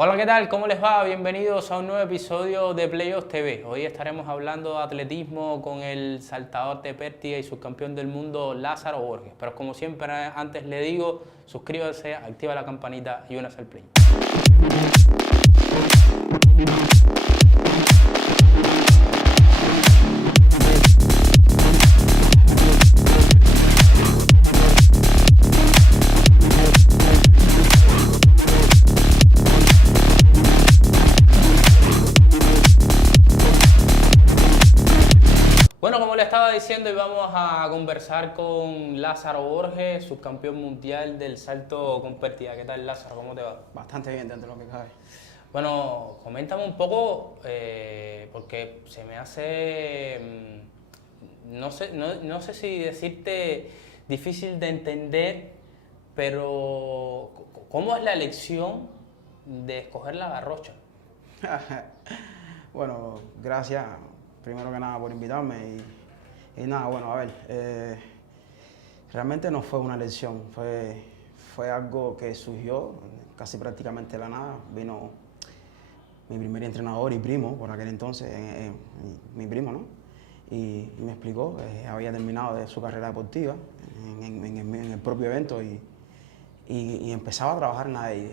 Hola, ¿qué tal? ¿Cómo les va? Bienvenidos a un nuevo episodio de Playoffs TV. Hoy estaremos hablando de atletismo con el saltador de pértiga y subcampeón del mundo Lázaro Borges. Pero como siempre, antes le digo, suscríbase, activa la campanita y únase al play. Bueno, como le estaba diciendo, hoy vamos a conversar con Lázaro Borges, subcampeón mundial del salto con pértiga. ¿Qué tal, Lázaro? ¿Cómo te va? Bastante bien dentro de lo que cabe. Bueno, coméntame un poco, porque se me hace, no sé si decirte difícil de entender, pero ¿cómo es la elección de escoger la garrocha? Bueno, gracias primero que nada por invitarme y nada, bueno, a ver, realmente no fue una elección, fue algo que surgió casi prácticamente de la nada. Vino mi primer entrenador y primo por aquel entonces, mi primo, ¿no? Y me explicó que había terminado de su carrera deportiva en el propio evento y empezaba a trabajar en la EIDE.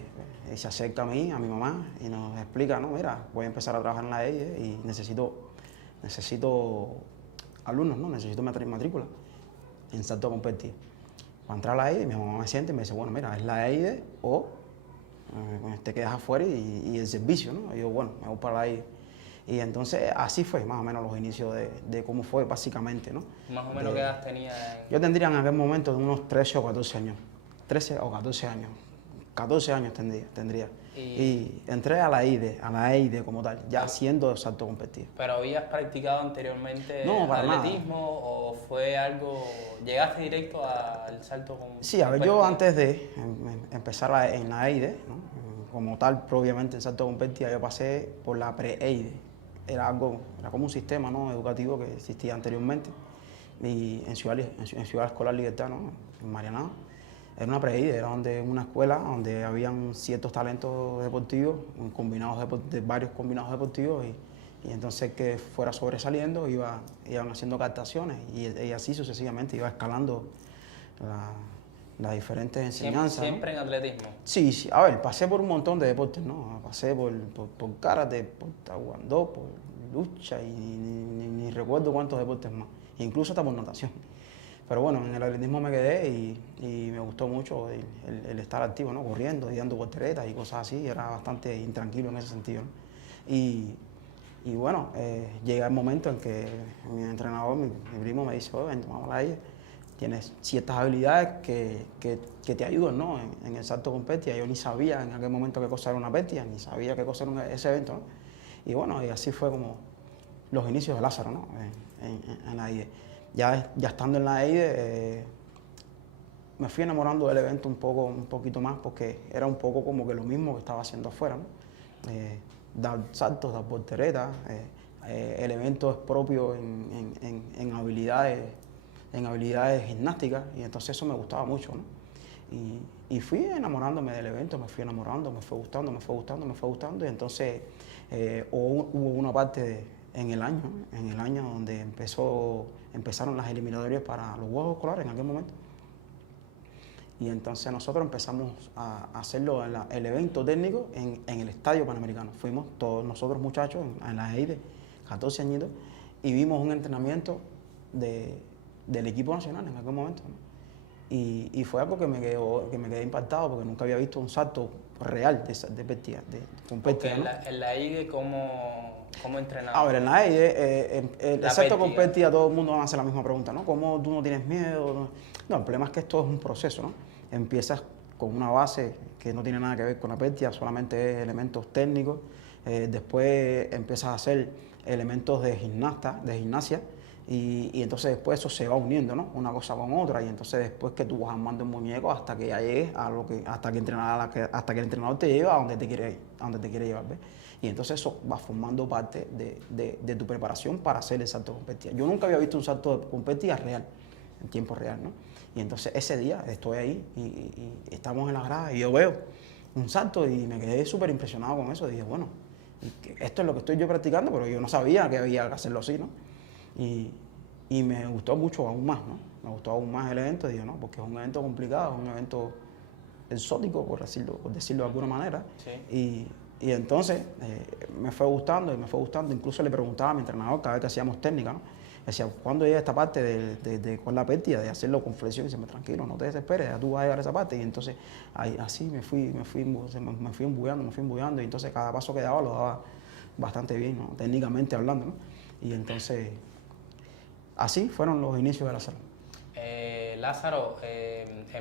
Y se acerca a mí, a mi mamá, y nos explica, no, mira, voy a empezar a trabajar en la EIDE y necesito alumnos, ¿no? Necesito matrícula en salto con pértiga. Para entrar a la EIDE, mi mamá me siente y me dice, bueno, mira, es la EIDE o te quedas afuera y el servicio, ¿no? Y yo, bueno, me voy para la EIDE. Y entonces así fue más o menos los inicios de cómo fue básicamente, ¿no? Más o menos qué edad tenía. Yo tendría en aquel momento unos 13 o 14 años. 13 o 14 años. 14 años tendría. Y entré a la EIDE como tal, ya haciendo salto competitivo. ¿Pero habías practicado anteriormente No, para atletismo o fue algo, llegaste directo al salto con Sí, a ver, yo pértiga? antes de empezar en la EIDE, ¿no? Como tal, propiamente en salto competitivo, yo pasé por la pre-EIDE. Era como un sistema, ¿no?, educativo que existía anteriormente y en Ciudad Escolar Libertad, ¿no?, en Marianao. Era una pre-EIDE, era una escuela donde habían ciertos talentos deportivos, varios combinados deportivos y entonces que fuera sobresaliendo iban haciendo captaciones y así sucesivamente iba escalando las diferentes enseñanzas. Siempre en atletismo. Sí, sí, a ver, pasé por un montón de deportes, ¿no? Pasé por karate, por taekwondo, por lucha y ni recuerdo cuántos deportes más, incluso hasta por natación. Pero bueno, en el atletismo me quedé y me gustó mucho el estar activo, ¿no? Corriendo y dando volteretas y cosas así, era bastante intranquilo en ese sentido, ¿no? Y bueno, llega el momento en que mi entrenador, mi primo, me dice, oye, ven, vamos a la EIDE. Tienes ciertas habilidades que te ayudan, ¿no?, en el salto con pértiga. Yo ni sabía en aquel momento qué cosa era una pértiga, ni sabía qué cosa era ese evento, ¿no? Y bueno, y así fue como los inicios de Lázaro, ¿no?, en la EIDE. Ya estando en la EIDE, me fui enamorando del evento un poquito más, porque era un poco como que lo mismo que estaba haciendo afuera, ¿no? Dar saltos, dar volteretas. El evento es propio en habilidades gimnásticas y entonces eso me gustaba mucho, ¿no? Y fui enamorándome del evento, me fui enamorando, me fue gustando y entonces hubo una parte en el año donde empezaron las eliminatorias para los Juegos Escolares en aquel momento. Y entonces nosotros empezamos a hacerlo, el evento técnico en el Estadio Panamericano. Fuimos todos nosotros muchachos en la EIDE, 14 añitos, y vimos un entrenamiento del equipo nacional en aquel momento, ¿no? Y fue algo que me quedé impactado, porque nunca había visto un salto real de pértiga, con pértiga, ¿no? En la EIDE, ¿cómo entrenaba? A ver, en la EIDE, el salto con pértiga. pértiga, todo el mundo va a hacer la misma pregunta, ¿no? ¿Cómo tú no tienes miedo? No, el problema es que esto es un proceso, ¿no? Empiezas con una base que no tiene nada que ver con la pértiga, solamente es elementos técnicos. Después empiezas a hacer elementos de gimnasia, y entonces después eso se va uniendo, ¿no?, una cosa con otra, y entonces después que tú vas armando el muñeco hasta que ya llegues hasta que el entrenador te lleva a donde te quiere llevar, ¿ves? Y entonces eso va formando parte de tu preparación para hacer el salto con pértiga. Yo nunca había visto un salto con pértiga real, en tiempo real, ¿no? Y entonces ese día estoy ahí y estamos en la grada y yo veo un salto y me quedé súper impresionado con eso. Dije, bueno, esto es lo que estoy yo practicando, pero yo no sabía que había que hacerlo así, ¿no? Y, y me gustó mucho aún más, ¿no? Me gustó aún más el evento, dije, no, porque es un evento complicado, es un evento exótico, por decirlo de alguna manera. Sí. Y entonces me fue gustando y me fue gustando. Incluso le preguntaba a mi entrenador cada vez que hacíamos técnica, ¿no? Decía, ¿cuándo llega esta parte con la pérdida, de hacerlo con flexión? Y dice, tranquilo, no te desesperes, ya tú vas a llegar a esa parte. Y entonces así me fui embullando y entonces cada paso que daba lo daba bastante bien, ¿no? Técnicamente hablando, ¿no? Y entonces así fueron los inicios de la sala. Lázaro,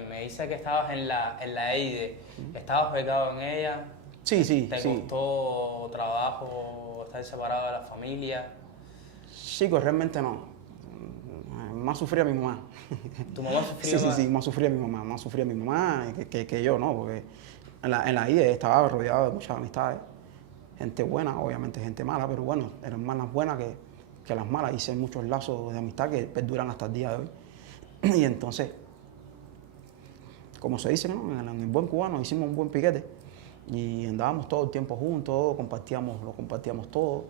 me dice que estabas en la EIDE, ¿estabas becado en ella? Sí. ¿Te costó trabajo estar separado de la familia? Chicos, realmente no. Más sufría mi mamá. ¿Tu mamá sufría más? Sí, más sufría mi mamá que yo, ¿no? Porque en la IE estaba rodeado de muchas amistades, gente buena, obviamente gente mala, pero bueno, eran más las buenas que las malas. Hice muchos lazos de amistad que perduran hasta el día de hoy. Y entonces, como se dice, ¿no? En el buen cubano hicimos un buen piquete y andábamos todo el tiempo juntos, lo compartíamos todo.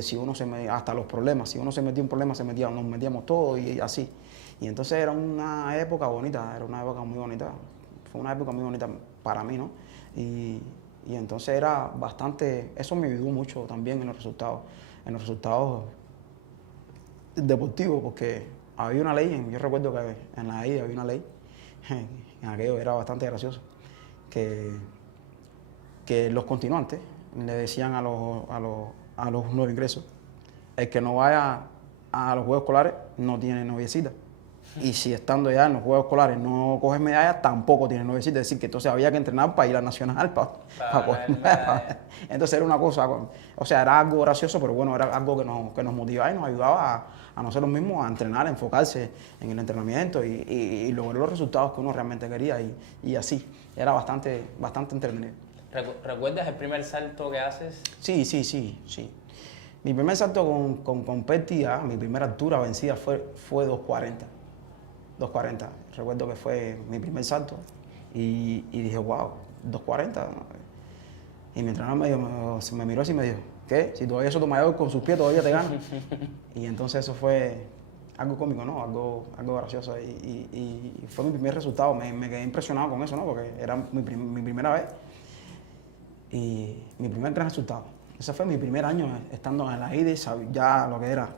Si uno hasta los problemas, si uno se metía en un problema, nos metíamos todos y así. Y entonces era una época bonita, era una época muy bonita. Fue una época muy bonita para mí, ¿no? Y entonces era bastante, eso me ayudó mucho también en los resultados deportivos, porque había una ley, yo recuerdo que en la IE había una ley, en aquello era bastante gracioso, que los continuantes le decían a los nuevos ingresos, el que no vaya a los Juegos Escolares no tiene noviecita. Y si estando ya en los Juegos Escolares no coges medallas, tampoco tiene noviecita. Es decir, que entonces había que entrenar para ir a Nacional, para coger medallas. Entonces era una cosa, o sea, era algo gracioso, pero bueno, era algo que nos motivaba y nos ayudaba a nosotros mismos a entrenar, a enfocarse en el entrenamiento y lograr los resultados que uno realmente quería y así. Era bastante entretenido. ¿Recuerdas el primer salto que haces? Sí. Mi primer salto con pérdida, mi primera altura vencida fue 2.40. 2.40. Recuerdo que fue mi primer salto y dije, wow, 2.40. Y mi entrenador me miró así y me dijo, ¿qué? Si todavía Sotomayor con sus pies todavía te gana. Y entonces eso fue algo cómico, ¿no? Algo gracioso. Y fue mi primer resultado. Me quedé impresionado con eso, ¿no? Porque era mi primera vez. Y mi primer gran resultado. Ese fue mi primer año estando en la IDE, ya lo que era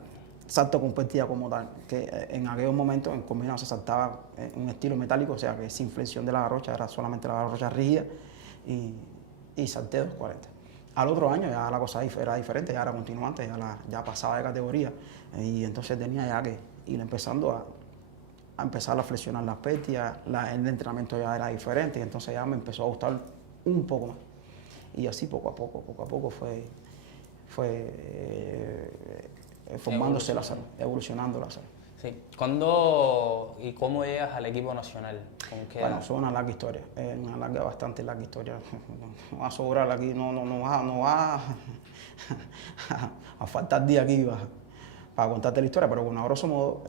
salto con pérdida como tal, que en aquellos momentos en combinado se saltaba un estilo metálico, o sea que sin flexión de la garrocha, era solamente la garrocha rígida y salté 2.40. Al otro año ya la cosa era diferente, ya era continuante, ya pasaba de categoría y entonces tenía ya que ir empezando a empezar a flexionar las pérdidas, el entrenamiento ya era diferente y entonces ya me empezó a gustar un poco más. Y así poco a poco fue formándose la sala, evolucionando la sala. Sí. ¿Cuándo y cómo llegas al equipo nacional? Bueno, eso es una larga historia, bastante larga historia. No va a sobrar aquí, no va a faltar día aquí para contarte la historia, pero bueno, a grosso modo,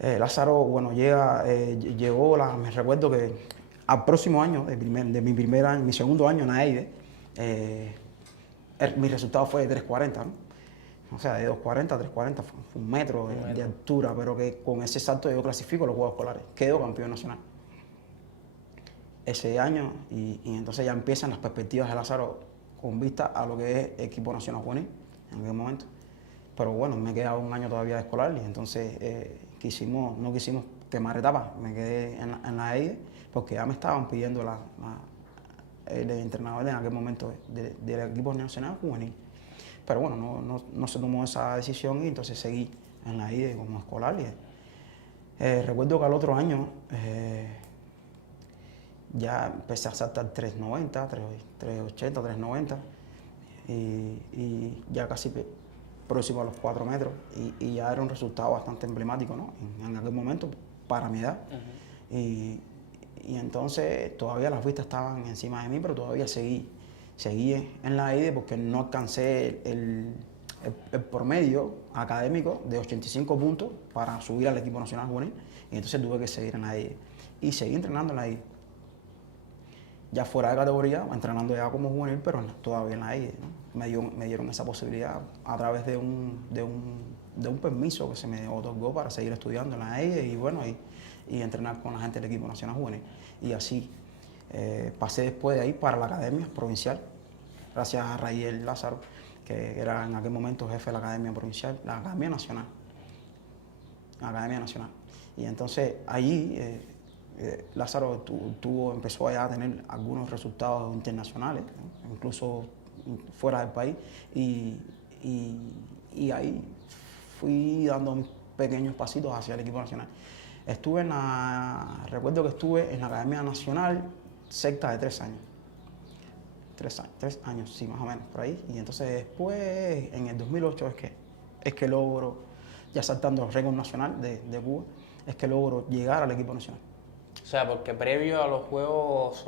Lázaro, bueno, llegó, me recuerdo que al próximo año, mi segundo año en AEIDE, mi resultado fue de 3.40, ¿no? O sea, de 2.40 a 3.40, fue un metro de altura, pero que con ese salto yo clasifico los Juegos Escolares, quedo campeón nacional. Ese año, y entonces ya empiezan las perspectivas de Lázaro con vista a lo que es equipo nacional juvenil en aquel momento. Pero bueno, me quedaba un año todavía de escolar y entonces no quisimos quemar etapas, me quedé en la EIDE porque ya me estaban pidiendo el entrenador en aquel momento del equipo nacional juvenil. Pero bueno, no se tomó esa decisión y entonces seguí en la IDE como escolar. Recuerdo que al otro año ya empecé a saltar 3.90, 3.80, 3.90 y ya casi próximo a los 4 metros y ya era un resultado bastante emblemático, ¿no? En aquel momento para mi edad. Y entonces todavía las vistas estaban encima de mí, pero todavía seguí en la IDE porque no alcancé el promedio académico de 85 puntos para subir al equipo nacional juvenil y entonces tuve que seguir en la IDE. y seguí entrenando en la I. Ya fuera de categoría, entrenando ya como juvenil, pero todavía en la I, ¿no? Me dieron esa posibilidad a través de un permiso que se me otorgó para seguir estudiando en la I y bueno, y entrenar con la gente del equipo nacional juvenil. Y así pasé después de ahí para la academia provincial, gracias a Raíel Lázaro, que era en aquel momento jefe de la academia provincial, la academia nacional. La academia nacional. Y entonces allí Lázaro empezó a tener algunos resultados internacionales, ¿no? Incluso fuera del país, y ahí fui dando mis pequeños pasitos hacia el equipo nacional. Recuerdo que estuve en la Academia Nacional cerca de 3 años. 3 años, sí, más o menos, por ahí. Y entonces después, en el 2008, es que logro, ya saltando el récord nacional de Cuba, es que logro llegar al equipo nacional. O sea, porque previo a los Juegos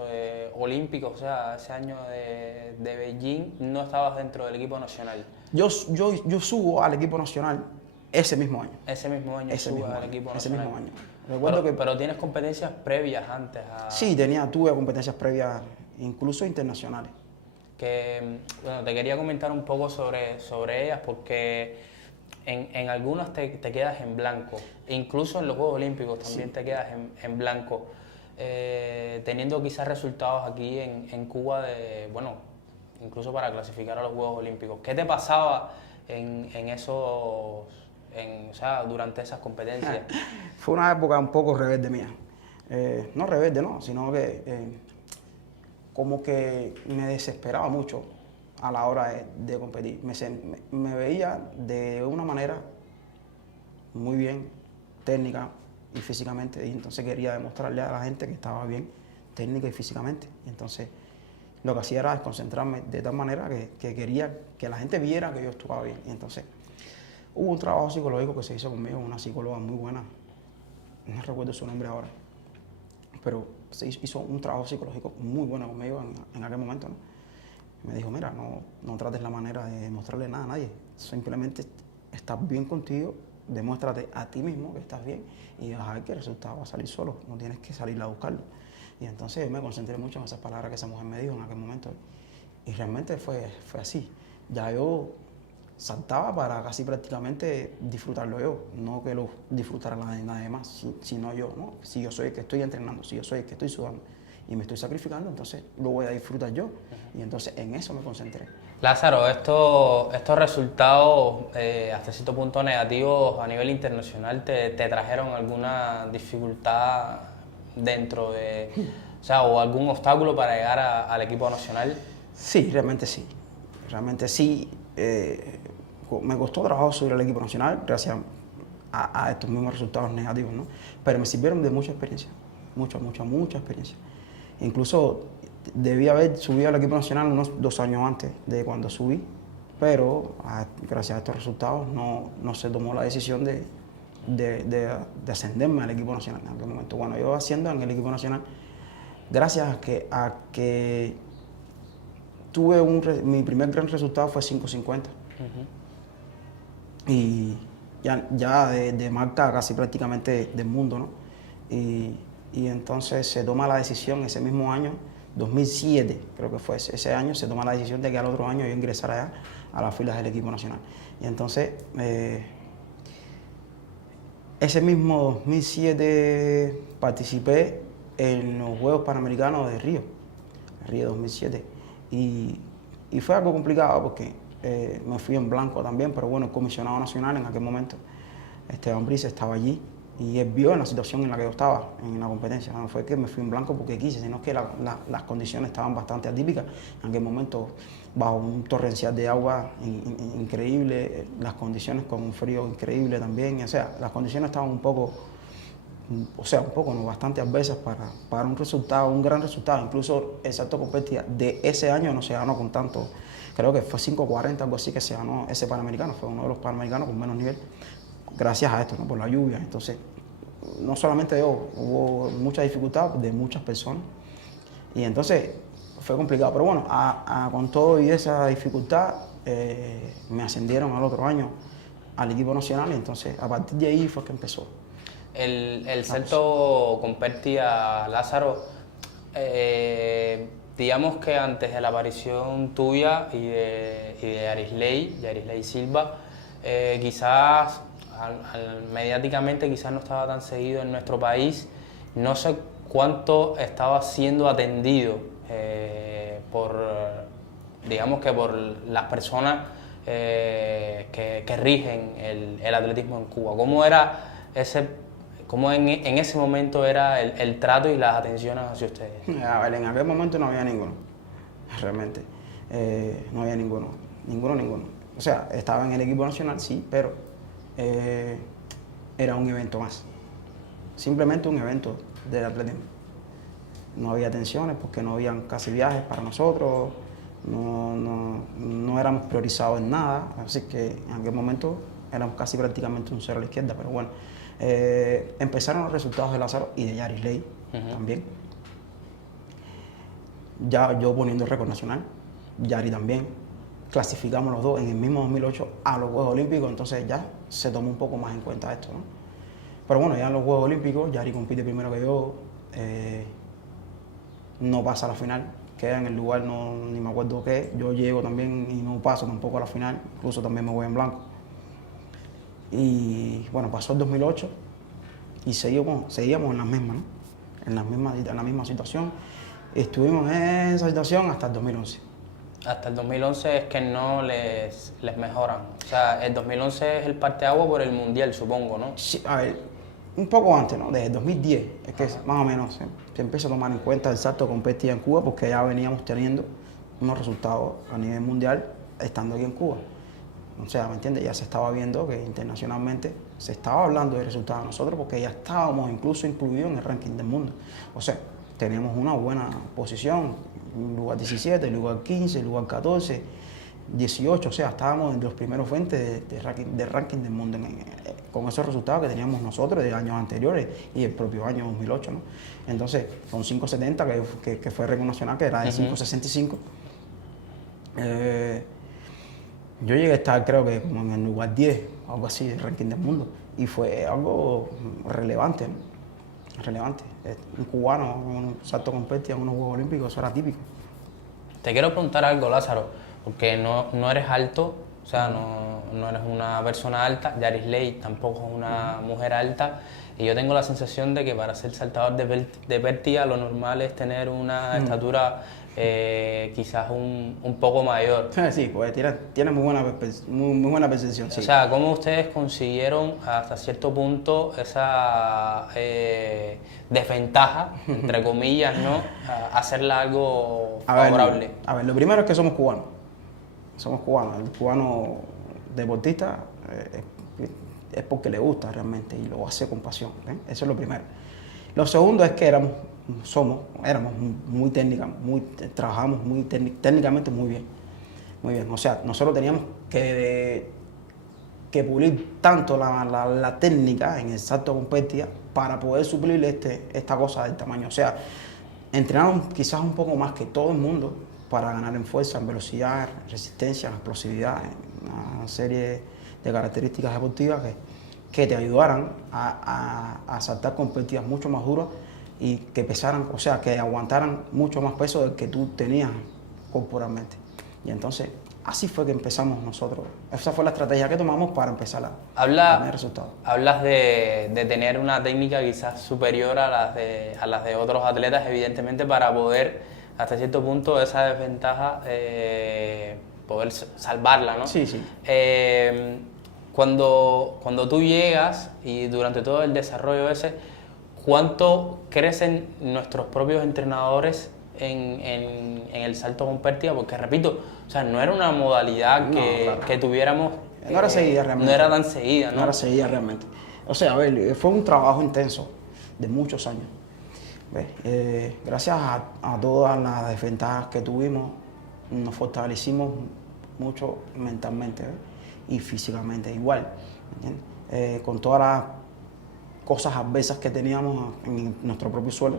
Olímpicos, o sea, ese año de Beijing, no estabas dentro del equipo nacional. Yo subo al equipo nacional ese mismo año. Ese mismo año subes al equipo nacional. Ese mismo año. Recuerdo pero tienes competencias previas antes a... Sí, tuve competencias previas, incluso internacionales. Bueno, te quería comentar un poco sobre ellas porque en algunas te quedas en blanco, e incluso en los Juegos Olímpicos también sí. Te quedas en blanco, teniendo quizás resultados aquí en Cuba, bueno, incluso para clasificar a los Juegos Olímpicos. ¿Qué te pasaba o sea, durante esas competencias? Fue una época un poco rebelde mía. No rebelde, no, sino que como que me desesperaba mucho a la hora de competir. Me veía de una manera muy bien, técnica y físicamente, y entonces quería demostrarle a la gente que estaba bien técnica y físicamente. Y entonces lo que hacía era desconcentrarme de tal manera que quería que la gente viera que yo estaba bien. Y entonces hubo un trabajo psicológico que se hizo conmigo, una psicóloga muy buena, no recuerdo su nombre ahora, pero se hizo un trabajo psicológico muy bueno conmigo en aquel momento, ¿no? Me dijo, mira, no trates la manera de demostrarle nada a nadie, simplemente estás bien contigo, demuéstrate a ti mismo que estás bien y vas a ver que el resultado va a salir solo, no tienes que salir a buscarlo. Y entonces yo me concentré mucho en esas palabras que esa mujer me dijo en aquel momento y realmente fue así. Ya yo saltaba para casi prácticamente disfrutarlo yo, no que lo disfrutara nadie más, sino yo, ¿no? Si yo soy el que estoy entrenando, si yo soy el que estoy sudando y me estoy sacrificando, entonces lo voy a disfrutar yo. Y entonces en eso me concentré. Lázaro, estos resultados hasta cierto punto negativos a nivel internacional te trajeron alguna dificultad dentro de, o sea, o algún obstáculo para llegar al equipo nacional? Sí, realmente sí. Realmente sí. Me costó trabajo subir al equipo nacional gracias a estos mismos resultados negativos, ¿no? Pero me sirvieron de mucha experiencia, mucha experiencia. Incluso debí haber subido al equipo nacional unos 2 años antes de cuando subí, pero gracias a estos resultados no se tomó la decisión de ascenderme al equipo nacional en aquel momento. Bueno, yo asciendo en el equipo nacional gracias a que tuve mi primer gran resultado fue 5.50. Y ya de marca casi prácticamente del mundo, ¿no? Y entonces se toma la decisión ese mismo año, 2007, creo que fue ese año, se toma la decisión de que al otro año yo ingresara allá a las filas del equipo nacional. Y entonces, ese mismo 2007 participé en los Juegos Panamericanos de Río 2007. Y fue algo complicado porque me fui en blanco también, pero bueno, el comisionado nacional en aquel momento, Esteban Brice, estaba allí y él vio en la situación en la que yo estaba en la competencia. No fue que me fui en blanco porque quise, sino que las condiciones estaban bastante atípicas. En aquel momento, bajo un torrencial de agua increíble, las condiciones con un frío increíble también. O sea, las condiciones estaban bastante adversas para un gran resultado. Incluso el salto con pértiga de ese año no se ganó con tanto. Creo que fue 5.40, algo así, que se ganó ese Panamericano. Fue uno de los Panamericanos con menos nivel, gracias a esto, ¿no? Por la lluvia. Entonces, no solamente yo, hubo mucha dificultad de muchas personas. Y entonces, fue complicado. Pero bueno, con todo y esa dificultad, me ascendieron al otro año al equipo nacional. Y entonces, a partir de ahí fue que empezó El salto con Pertia, Lázaro, digamos que antes de la aparición tuya y de Yarisley Silva, quizás mediáticamente quizás no estaba tan seguido en nuestro país. No sé cuánto estaba siendo atendido digamos que por las personas que rigen el atletismo en Cuba. ¿Cómo en ese momento era el trato y las atenciones hacia ustedes? A ver, en aquel momento no había ninguno, realmente. No había ninguno. O sea, estaba en el equipo nacional, sí, pero era un evento más. Simplemente un evento del atletismo. No había atenciones porque no habían casi viajes para nosotros, no éramos priorizados en nada, así que en aquel momento éramos casi prácticamente un cero a la izquierda, pero bueno. Empezaron los resultados de Lázaro y de Yarisley también. Ya yo poniendo el récord nacional, Yari también. Clasificamos los dos en el mismo 2008 a los Juegos Olímpicos, entonces ya se tomó un poco más en cuenta esto, ¿no? Pero bueno, ya en los Juegos Olímpicos, Yari compite primero que yo, no pasa a la final, queda en el lugar, ni me acuerdo qué. Yo llego también y no paso tampoco a la final, incluso también me voy en blanco. Y bueno, pasó el 2008 y seguíamos en la misma, ¿no? En la misma situación. Estuvimos en esa situación hasta el 2011. Hasta el 2011 es que no les mejoran. O sea, el 2011 es el parteaguas por el Mundial, supongo, ¿no? Sí, a ver, un poco antes, ¿no? Desde el 2010, es que más o menos se empieza a tomar en cuenta el salto con Pertia en Cuba porque ya veníamos teniendo unos resultados a nivel mundial estando aquí en Cuba. O sea, ¿me entiendes? Ya se estaba viendo que internacionalmente se estaba hablando de resultados de nosotros porque ya estábamos incluso incluidos en el ranking del mundo. O sea, tenemos una buena posición, lugar 17, lugar 15, lugar 14, 18, o sea, estábamos en los primeros 20 de ranking del mundo con esos resultados que teníamos nosotros de años anteriores y el propio año 2008, ¿no? Entonces, con 5.70, que fue el récord nacional, que era de 5.65, yo llegué a estar, creo que como en el lugar 10, algo así, del ranking del mundo. Y fue algo relevante, ¿no? Relevante. Un cubano, un salto con Pertia en unos Juegos Olímpicos, eso era típico. Te quiero preguntar algo, Lázaro, porque no eres alto, o sea, no eres una persona alta. Yarisley tampoco es una mujer alta. Y yo tengo la sensación de que para ser saltador de Pertia lo normal es tener una estatura quizás un poco mayor. Sí, pues tiene muy buena percepción. Sí. O sea, ¿cómo ustedes consiguieron hasta cierto punto esa desventaja, entre comillas, ¿no? Hacerla algo favorable? A ver, lo primero es que somos cubanos. Somos cubanos. El cubano deportista es porque le gusta realmente y lo hace con pasión. Eso es lo primero. Lo segundo es que éramos muy técnicos, trabajamos técnicamente muy bien. Muy bien. O sea, nosotros teníamos que pulir tanto la técnica en el salto con Pertia para poder suplir esta cosa del tamaño. O sea, entrenamos quizás un poco más que todo el mundo para ganar en fuerza, en velocidad, en resistencia, en explosividad, en una serie de características deportivas que te ayudaran a saltar con Pertias mucho más duras y que pesaran, o sea, que aguantaran mucho más peso del que tú tenías corporalmente. Y entonces, así fue que empezamos nosotros. Esa fue la estrategia que tomamos para empezar a tener resultados. Hablas de tener una técnica quizás superior a las de otros atletas, evidentemente, para poder, hasta cierto punto, esa desventaja, poder salvarla, ¿no? Sí, sí. Cuando tú llegas y durante todo el desarrollo ese, ¿cuánto crecen nuestros propios entrenadores en el salto con Pertia? Porque repito, o sea, no era una modalidad que tuviéramos. No era seguida realmente. No era tan seguida, ¿no? No era seguida realmente. O sea, a ver, fue un trabajo intenso de muchos años. Gracias a todas las desventajas que tuvimos, nos fortalecimos mucho mentalmente y físicamente igual. Con todas las cosas adversas que teníamos en nuestro propio suelo,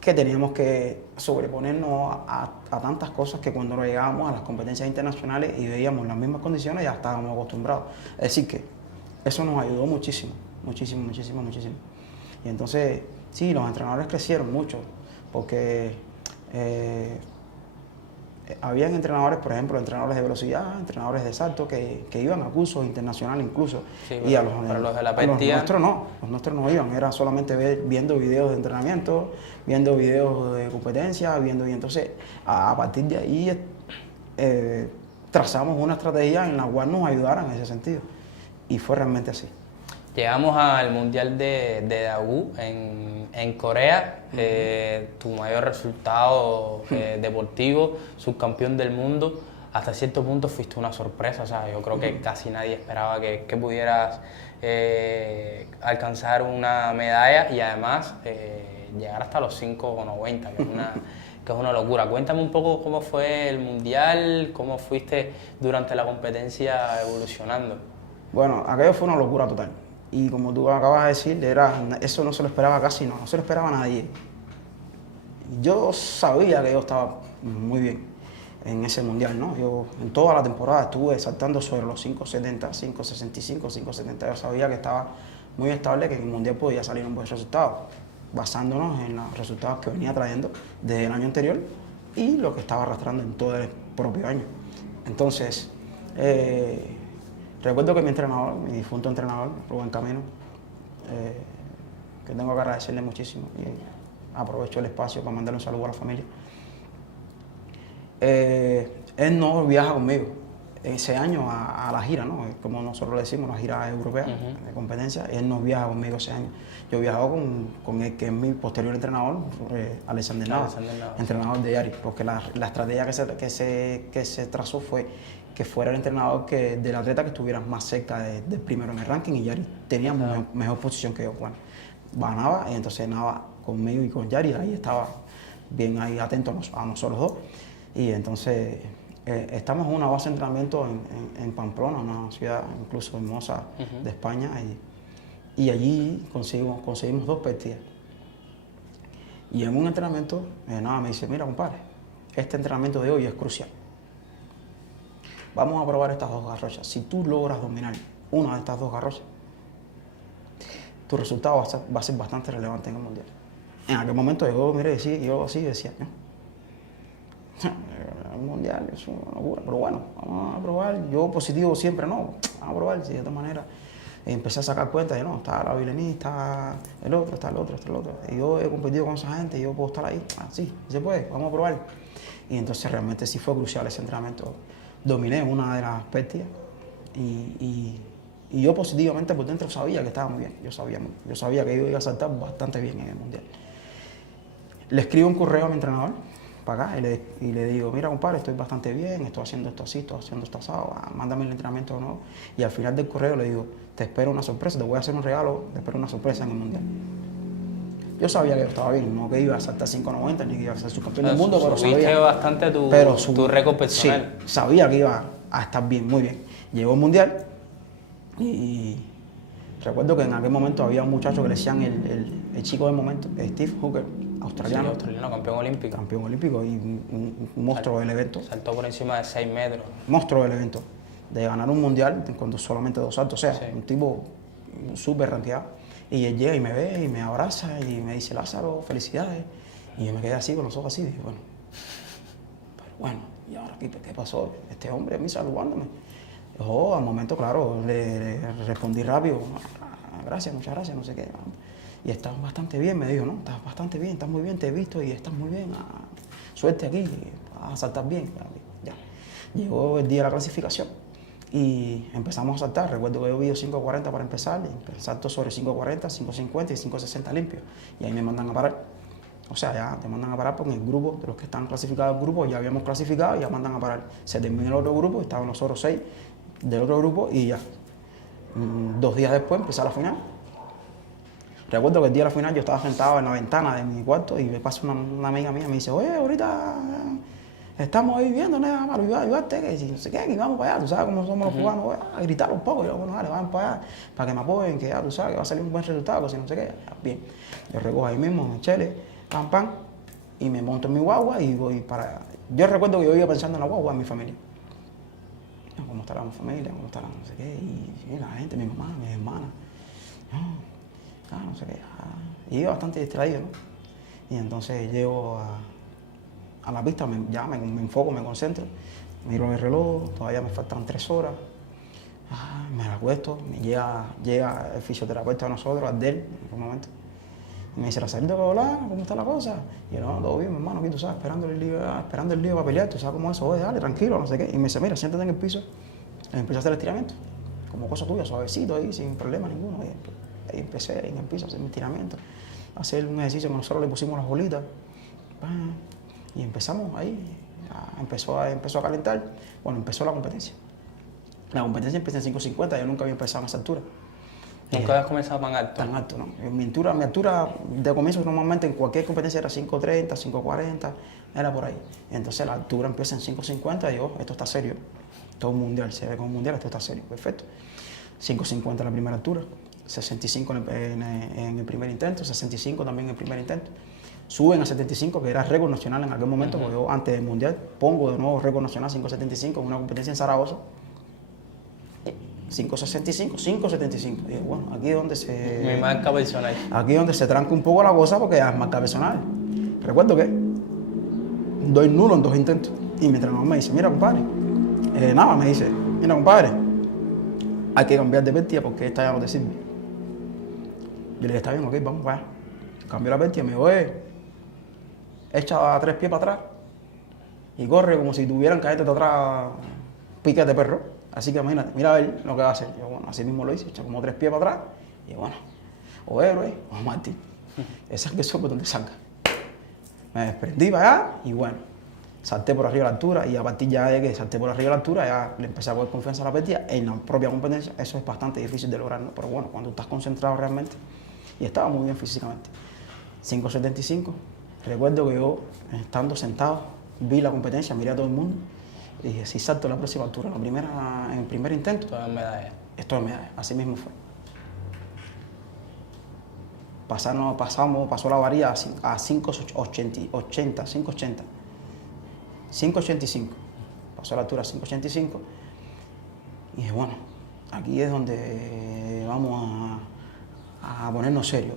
que teníamos que sobreponernos a tantas cosas que cuando llegábamos a las competencias internacionales y veíamos las mismas condiciones ya estábamos acostumbrados. Es decir que eso nos ayudó muchísimo. muchísimo, muchísimo, muchísimo. Y entonces, sí, los entrenadores crecieron mucho, porque habían entrenadores, por ejemplo, entrenadores de velocidad, entrenadores de salto, que iban a cursos internacionales incluso. Sí, Y pero los de la a los Pertía... nuestros no iban, era solamente viendo videos de entrenamiento, viendo videos de competencia, y entonces a partir de ahí trazamos una estrategia en la cual nos ayudaran en ese sentido. Y fue realmente así. Llegamos al Mundial de Daegu en Corea, tu mayor resultado deportivo, subcampeón del mundo. Hasta cierto punto fuiste una sorpresa, o sea, yo creo que casi nadie esperaba que pudieras alcanzar una medalla y además llegar hasta los 5,90, que es una locura. Cuéntame un poco cómo fue el Mundial, cómo fuiste durante la competencia evolucionando. Bueno, aquello fue una locura total. Y como tú acabas de decir, eso no se lo esperaba casi, no se lo esperaba a nadie. Yo sabía que yo estaba muy bien en ese mundial, ¿no? Yo en toda la temporada estuve saltando sobre los 5,70, 5,65, 5,70. Yo sabía que estaba muy estable, que en el mundial podía salir un buen resultado, basándonos en los resultados que venía trayendo desde el año anterior y lo que estaba arrastrando en todo el propio año. Entonces, recuerdo que mi entrenador, mi difunto entrenador, Rubén Camino, que tengo que agradecerle muchísimo y aprovecho el espacio para mandarle un saludo a la familia. Él no viaja conmigo ese año a la gira, ¿no? Como nosotros le decimos, la gira europea de competencia. Él no viaja conmigo ese año. Yo viajaba con el que es mi posterior entrenador, Alexander Nava, entrenador de Yari, porque la estrategia que se trazó fue que fuera el entrenador del atleta que estuviera más cerca del primero en el ranking, y Yari tenía mejor posición que yo. Bueno, va Nava, y entonces Nava conmigo y con Yari, ahí estaba bien ahí atento a nosotros dos. Y entonces estamos en una base de entrenamiento en Pamplona, una ciudad incluso hermosa de España, y allí conseguimos 2 partidas. Y en un entrenamiento, Nava me dice: mira, compadre, este entrenamiento de hoy es crucial. Vamos a probar estas 2 garrochas. Si tú logras dominar una de estas 2 garrochas, tu resultado va a ser bastante relevante en el mundial. En aquel momento yo miré y yo así decía: no, el mundial es una locura, pero bueno, vamos a probar. Yo positivo siempre, no, vamos a probar. Si de esta manera empecé a sacar cuenta de, no, está la Vilení, está el otro, está el otro, está el otro. Y yo he competido con esa gente y yo puedo estar ahí. Sí, se puede, vamos a probar. Y entonces realmente sí fue crucial ese entrenamiento. Dominé una de las pértigas y yo positivamente por dentro sabía que estaba muy bien. Yo sabía que yo iba a saltar bastante bien en el mundial. Le escribo un correo a mi entrenador para acá y le digo: mira, compadre, estoy bastante bien, estoy haciendo esto así, estoy haciendo esto asado, mándame el entrenamiento de nuevo. Y al final del correo le digo: te espero una sorpresa, te voy a hacer un regalo, te espero una sorpresa en el mundial. Yo sabía que yo estaba bien, no que iba a saltar 5,90 ni que iba a ser subcampeón del mundo, pero sabía bastante tu récord personal. Sí, sabía que iba a estar bien, muy bien. Llegó el mundial y recuerdo que en aquel momento había un muchacho que le decían el chico del momento, Steve Hooker, australiano. Sí, australiano, campeón olímpico. Campeón olímpico y un monstruo del evento. Saltó por encima de 6 metros. Monstruo del evento. De ganar un mundial con solamente 2 saltos. O sea, un tipo súper rankeado. Y él llega y me ve y me abraza y me dice: Lázaro, felicidades. Y yo me quedé así con los ojos así. Dije: bueno, pero bueno, ¿y ahora qué pasó? Este hombre a mí saludándome. Yo al momento, claro, le respondí rápido: gracias, muchas gracias, no sé qué. Y estás bastante bien, me dijo, ¿no? Estás bastante bien, estás muy bien, te he visto y estás muy bien. Suerte aquí, vas a saltar bien. Ya. Llegó el día de la clasificación y empezamos a saltar. Recuerdo que yo vi 5,40 para empezar, y salto sobre 5,40, 5,50 y 5,60 limpios. Y ahí me mandan a parar. O sea, ya te mandan a parar porque en el grupo, de los que están clasificados al grupo, ya habíamos clasificado y ya mandan a parar. Se termina el otro grupo, estaban los otros 6 del otro grupo y ya. 2 días después empezó la final. Recuerdo que el día de la final yo estaba sentado en la ventana de mi cuarto y me pasa una amiga mía y me dice: oye, ahorita estamos ahí viendo, nada más, ayudarte, que si no sé qué, que vamos para allá, tú sabes cómo somos los cubanos, voy a gritar un poco. Y yo: bueno, dale, vamos para allá, para que me apoyen, que ya tú sabes que va a salir un buen resultado, que si no sé qué. Bien, yo recojo ahí mismo, en Chele, pam, pam, y me monto en mi guagua y voy para allá. Yo recuerdo que yo iba pensando en la guagua, en mi familia. ¿Cómo estará mi familia? ¿Cómo estará no sé qué? Y la gente, mi mamá, mis hermanas. No sé qué. Y iba bastante distraído, ¿no? Y entonces llego a la pista, me enfoco, me concentro, miro el reloj, todavía me faltan 3 horas. Me acuesto, llega el fisioterapeuta de nosotros, Abdel, en un momento. Y me dice, Lazarito, hola, ¿cómo está la cosa? Y yo, no, todo bien, mi hermano, aquí tú sabes, esperando el lío para pelear, tú sabes cómo es eso, oye, dale, tranquilo, no sé qué. Y me dice, mira, siéntate en el piso, y empecé a hacer el estiramiento, como cosa tuya, suavecito ahí, sin problema ninguno. Y ahí empecé ahí en el piso a hacer mi estiramiento, a hacer un ejercicio que nosotros le pusimos las bolitas. Y empezamos ahí, empezó a calentar, bueno, empezó la competencia. La competencia empieza en 5.50, yo nunca había empezado a esa altura. ¿Nunca habías comenzado tan alto? Tan alto, ¿no? Mi altura de comienzo normalmente en cualquier competencia era 5.30, 5.40, era por ahí. Entonces la altura empieza en 5.50 y yo, esto está serio. Todo un mundial, se ve como un mundial, esto está serio, perfecto. 5.50 la primera altura, 65 en el primer intento, 65 también en el primer intento. Suben a 75, que era récord nacional en aquel momento, porque yo antes del mundial pongo de nuevo récord nacional 5.75 en una competencia en Zaragoza. 5.65, 5.75. Y bueno, aquí es donde se... Mi marca personal. Aquí es donde se tranca un poco la cosa porque es marca personal. Recuerdo que doy nulo en 2 intentos. Y mi entrenador me dice, mira, compadre, nada, me dice, mira, compadre, hay que cambiar de pértiga porque esta ya no te sirve. Yo le dije, está bien, ok, vamos, vaya. Cambió la pértiga, me dijo, echa 3 pies para atrás y corre como si tuvieran caído de atrás piques de perro. Así que imagínate, mira a ver lo que va a hacer. Yo, bueno, así mismo lo hice, echa como 3 pies para atrás. Y bueno, o héroe o Martín. Esa es que soy por donde salga. Me desprendí para allá y bueno, salté por arriba de la altura. Y a partir ya de que salté por arriba de la altura, ya le empecé a coger confianza a la pértiga en la propia competencia. Eso es bastante difícil de lograr, ¿no? Pero bueno, cuando estás concentrado realmente. Y estaba muy bien físicamente. 5.75. Recuerdo que yo, estando sentado, vi la competencia, miré a todo el mundo. Y dije, si salto a la próxima altura, en el primer intento. Todo en medalla. Esto es medalla, así mismo fue. Pasó la varilla a 5.80, 5.80. 5.85. Pasó la altura a 5.85. Y dije, bueno, aquí es donde vamos a ponernos serios.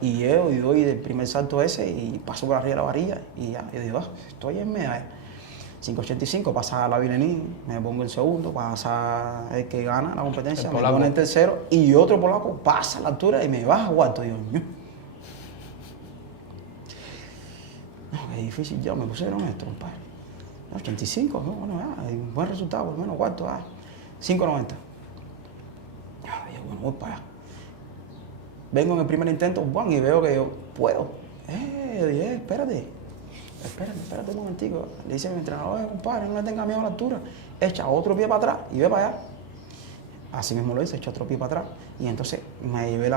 Y yo doy del primer salto ese y paso por arriba de la varilla y ya. Yo digo, estoy en medalla. 5.85, pasa la Vilení, me pongo el segundo, pasa el que gana la competencia, me pone en tercero y otro polaco pasa a la altura y me baja cuarto. Dios mío. No, qué difícil ya me pusieron esto, compadre. 85, no, bueno, ya, un buen resultado, por lo menos cuarto, 5.90. Bueno, voy para allá. Vengo en el primer intento, Juan, y veo que yo puedo. Espérate un momentico. Le dice a mi entrenador, compadre, no le tenga miedo a la altura. Echa otro pie para atrás y ve para allá. Así mismo lo hice, echa otro pie para atrás. Y entonces me llevé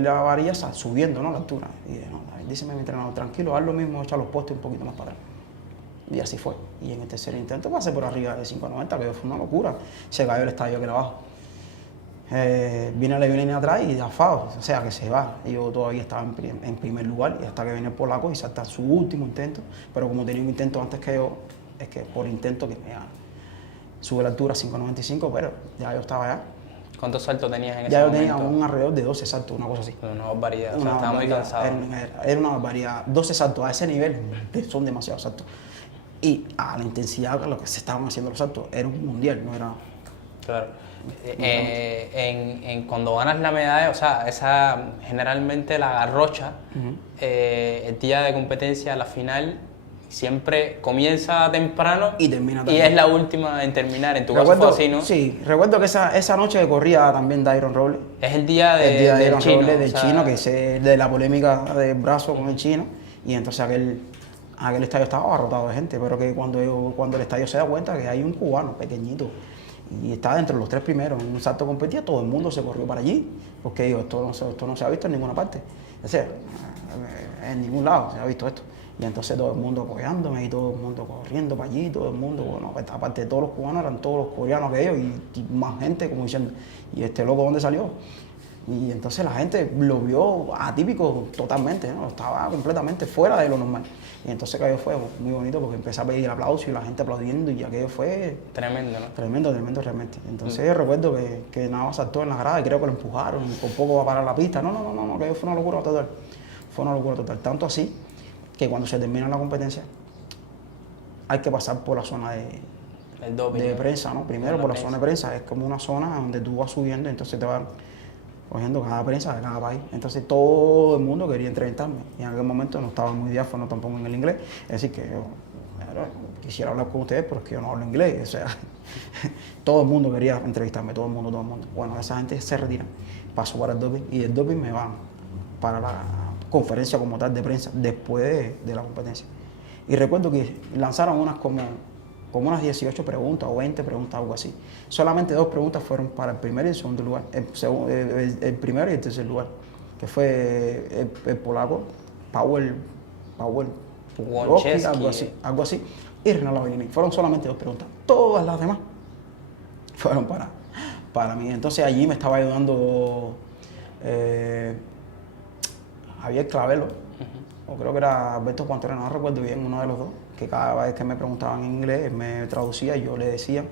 la varilla subiendo, ¿no? La altura. Y dice mi entrenador, tranquilo, haz lo mismo, echa los postes un poquito más para atrás. Y así fue. Y en el tercer intento pasé por arriba de 5.90, que fue una locura. Se cayó el estadio aquí abajo. Viene la Vilení atrás y afado, o sea que se va. Y yo todavía estaba en primer lugar y hasta que viene el polaco y salta su último intento. Pero como tenía un intento antes que yo, es que por intento que me gana. Sube la altura a 5.95, pero ya yo estaba allá. ¿Cuántos saltos tenías en ese momento? momento? Ya yo tenía un alrededor de 12 saltos, una cosa así. Una barbaridad, o sea, estaba muy cansado. Era una barbaridad. 12 saltos a ese nivel son demasiados saltos. Y a la intensidad con la que se estaban haciendo los saltos, era un mundial, no era... Claro. Cuando ganas la medalla, o sea, generalmente la garrocha, el día de competencia, la final, siempre comienza temprano y termina también. Y es la última en terminar. En tu caso fue así, ¿no? Sí, recuerdo que esa noche que corría también Dairon Robles. Es el día de Dairon chino, Robles, del chino, que es de la polémica del brazo con el chino. Y entonces aquel estadio estaba abarrotado de gente, pero que cuando el estadio se da cuenta que hay un cubano pequeñito y está dentro de los 3 primeros en un salto competía, todo el mundo se corrió para allí, porque digo, esto no se ha visto en ninguna parte, es decir, en ningún lado se ha visto esto. Y entonces todo el mundo apoyándome y todo el mundo corriendo para allí, todo el mundo, bueno, aparte de todos los cubanos, eran todos los coreanos aquellos y más gente como diciendo, ¿y este loco dónde salió? Y entonces la gente lo vio atípico totalmente, ¿no? Estaba completamente fuera de lo normal. Y entonces aquello fue muy bonito porque empecé a pedir el aplauso y la gente aplaudiendo y aquello fue Tremendo, ¿no? tremendo, tremendo realmente. Entonces recuerdo que nada más saltó en la grada y creo que lo empujaron y por poco va a parar la pista. No, aquello fue una locura total. Fue una locura total. Tanto así que cuando se termina la competencia hay que pasar por la zona El doping, de ¿no? prensa, ¿no? Primero por la zona de prensa, es como una zona donde tú vas subiendo, entonces te van cogiendo cada prensa de cada país. Entonces todo el mundo quería entrevistarme. Y en aquel momento no estaba muy diáfano tampoco en el inglés. Es decir, que yo quisiera hablar con ustedes, pero es que yo no hablo inglés. O sea, todo el mundo quería entrevistarme, todo el mundo. Bueno, esa gente se retira, paso para el doping y del doping me van para la conferencia como tal de prensa después de la competencia. Y recuerdo que lanzaron unas como unas 18 preguntas o 20 preguntas, algo así. Solamente 2 preguntas fueron para el primer y el segundo lugar, el primero y el tercer lugar, que fue el polaco Paweł Pułowski, algo así, y Renato Lavagni. Fueron solamente 2 preguntas. Todas las demás fueron para mí. Entonces allí me estaba ayudando Javier Clavelo, o creo que era Alberto Contreras, no recuerdo bien, uno de los dos, que cada vez que me preguntaban en inglés, él me traducía, yo le decía,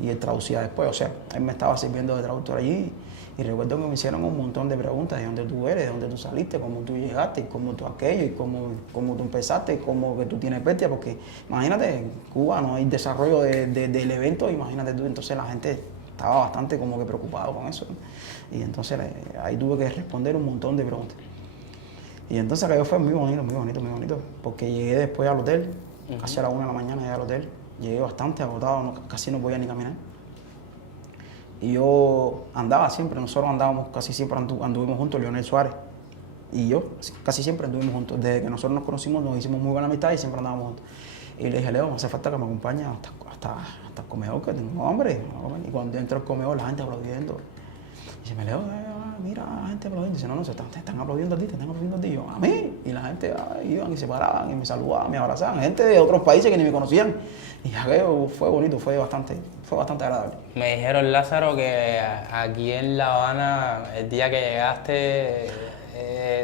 y él traducía después. O sea, él me estaba sirviendo de traductor allí, y recuerdo que me hicieron un montón de preguntas, de dónde tú eres, de dónde tú saliste, cómo tú llegaste, cómo tú aquello, y cómo tú empezaste, cómo que tú tienes bestia, porque imagínate, en Cuba no hay desarrollo del evento, imagínate tú, entonces la gente estaba bastante como que preocupado con eso, ¿no? Y entonces ahí tuve que responder un montón de preguntas. Y entonces aquello fue muy bonito, porque llegué después al hotel, casi a la 1 de la mañana llegué al hotel, llegué bastante agotado, casi no podía ni caminar. Y yo andaba siempre, nosotros andábamos, casi siempre anduvimos juntos, Leonel Suárez y yo, casi siempre anduvimos juntos. Desde que nosotros nos conocimos nos hicimos muy buena amistad y siempre andábamos juntos. Y le dije, Leo, me hace falta que me acompañes hasta el comedor, que tengo hambre. Y cuando entro al comedor, la gente aplaudiendo. Y dice, Leo, mira, la gente aplaudiendo. Dice, no, te están aplaudiendo a ti, te están aplaudiendo a ti. Y yo, a mí. Y la gente iban y se paraban y me saludaban, me abrazaban. Gente de otros países que ni me conocían. Y aquello fue bonito, fue bastante agradable. Me dijeron, Lázaro, que aquí en La Habana, el día que llegaste...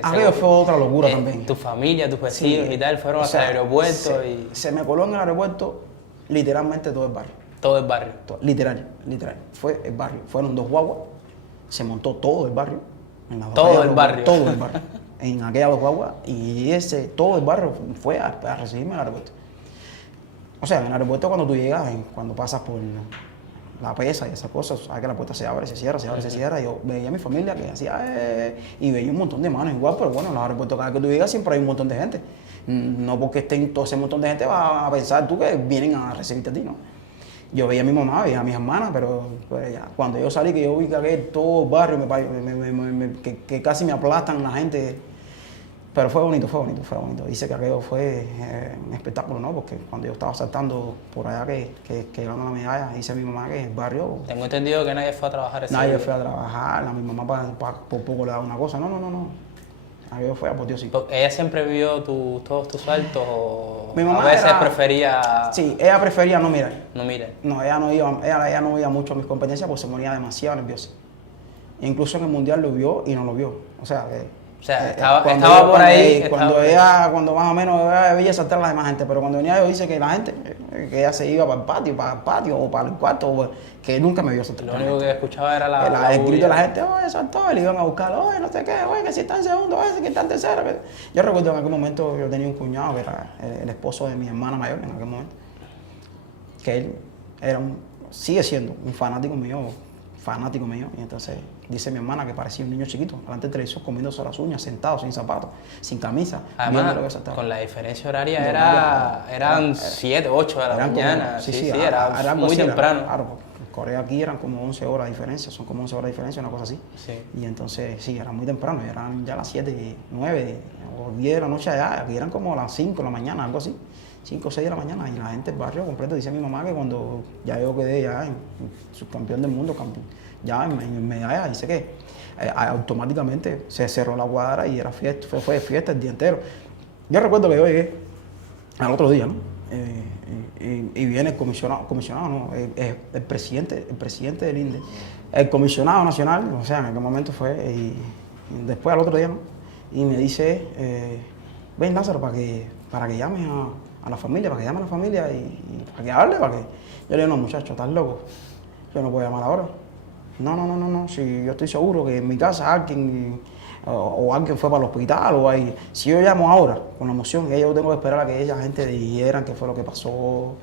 aquello fue otra locura también. Tu familia, tus vecinos y tal, fueron hasta el aeropuerto. Se me coló en el aeropuerto literalmente todo el barrio. Todo el barrio. Literal. Fue el barrio. Fueron 2 guaguas. Se montó todo el barrio. Todo el barrio. Todo el barrio. En aquellas 2 guaguas. Y todo el barrio fue a recibirme en el aeropuerto. O sea, en el aeropuerto cuando tú llegas, cuando pasas por la pesa y esas cosas, sabes que la puerta se abre, se cierra, se abre, se cierra. Y yo veía a mi familia que hacía y veía un montón de manos igual, pero bueno, en los aeropuertos cada vez que tú llegas siempre hay un montón de gente. No porque estén todo ese montón de gente vas a pensar tú que vienen a recibirte a ti, ¿no? Yo veía a mi mamá, veía a mis hermanas, pero pues, ya, cuando yo salí, que yo vi que todo el barrio, que casi me aplastan la gente. Pero fue bonito. Dice que aquello fue un espectáculo, ¿no? Porque cuando yo estaba saltando por allá que ganó la medalla, dice mi mamá que el barrio... Tengo entendido que nadie fue a trabajar ese día. Nadie fue a trabajar, a mi mamá por poco le daba una cosa. No. Aquello fue apoteósico. ¿Ella siempre vio todos tus saltos o mi mamá a veces prefería...? Sí, ella prefería no mirar. No mire. No, ella no iba mucho a mis competencias porque se ponía demasiado nerviosa. Incluso en el Mundial lo vio y no lo vio. O sea, estaba por ahí. Cuando más o menos ella veía saltar a la demás gente, pero cuando venía yo dice que la gente, que ella se iba para el patio o para el cuarto, que nunca me vio saltar. Lo único que escuchaba era el grito de la gente, oye, saltó, y le iban a buscar, oye, no sé qué, oye, que si está en segundo, oye, que está en tercero. Yo recuerdo en aquel momento yo tenía un cuñado que era el esposo de mi hermana mayor en aquel momento, que él sigue siendo un fanático mío, y entonces dice mi hermana que parecía un niño chiquito, delante del televisor comiéndose las uñas, sentado, sin zapatos, sin camisa. Además, con la diferencia horaria eran 7, 8 de la mañana, era muy temprano. Claro, Corea aquí eran como 11 horas de diferencia, son como 11 horas de diferencia, una cosa así. Sí. Y entonces, sí, era muy temprano, eran ya las 7, 9 o 10 de la noche allá, aquí eran como las 5 de la mañana, algo así. 5 o 6 de la mañana y la gente del barrio completo. Dice mi mamá que cuando ya yo quedé ya en subcampeón del mundo, ya en medalla, dice que automáticamente se cerró la cuadra y era fiesta, fue fiesta el día entero. Yo recuerdo que yo llegué al otro día, ¿no? y viene el comisionado no, el presidente del INDE, el comisionado nacional, o sea, en aquel momento fue, y después al otro día, ¿no? Y me dice, ven Lázaro, para que llames a la familia, para que llame a la familia y para que hable, para que... Yo le digo, no muchacho, estás loco, yo no puedo llamar ahora. No, si yo estoy seguro que en mi casa alguien o alguien fue para el hospital o ahí. Si yo llamo ahora con la emoción, yo tengo que esperar a que esa gente dijeran qué fue lo que pasó,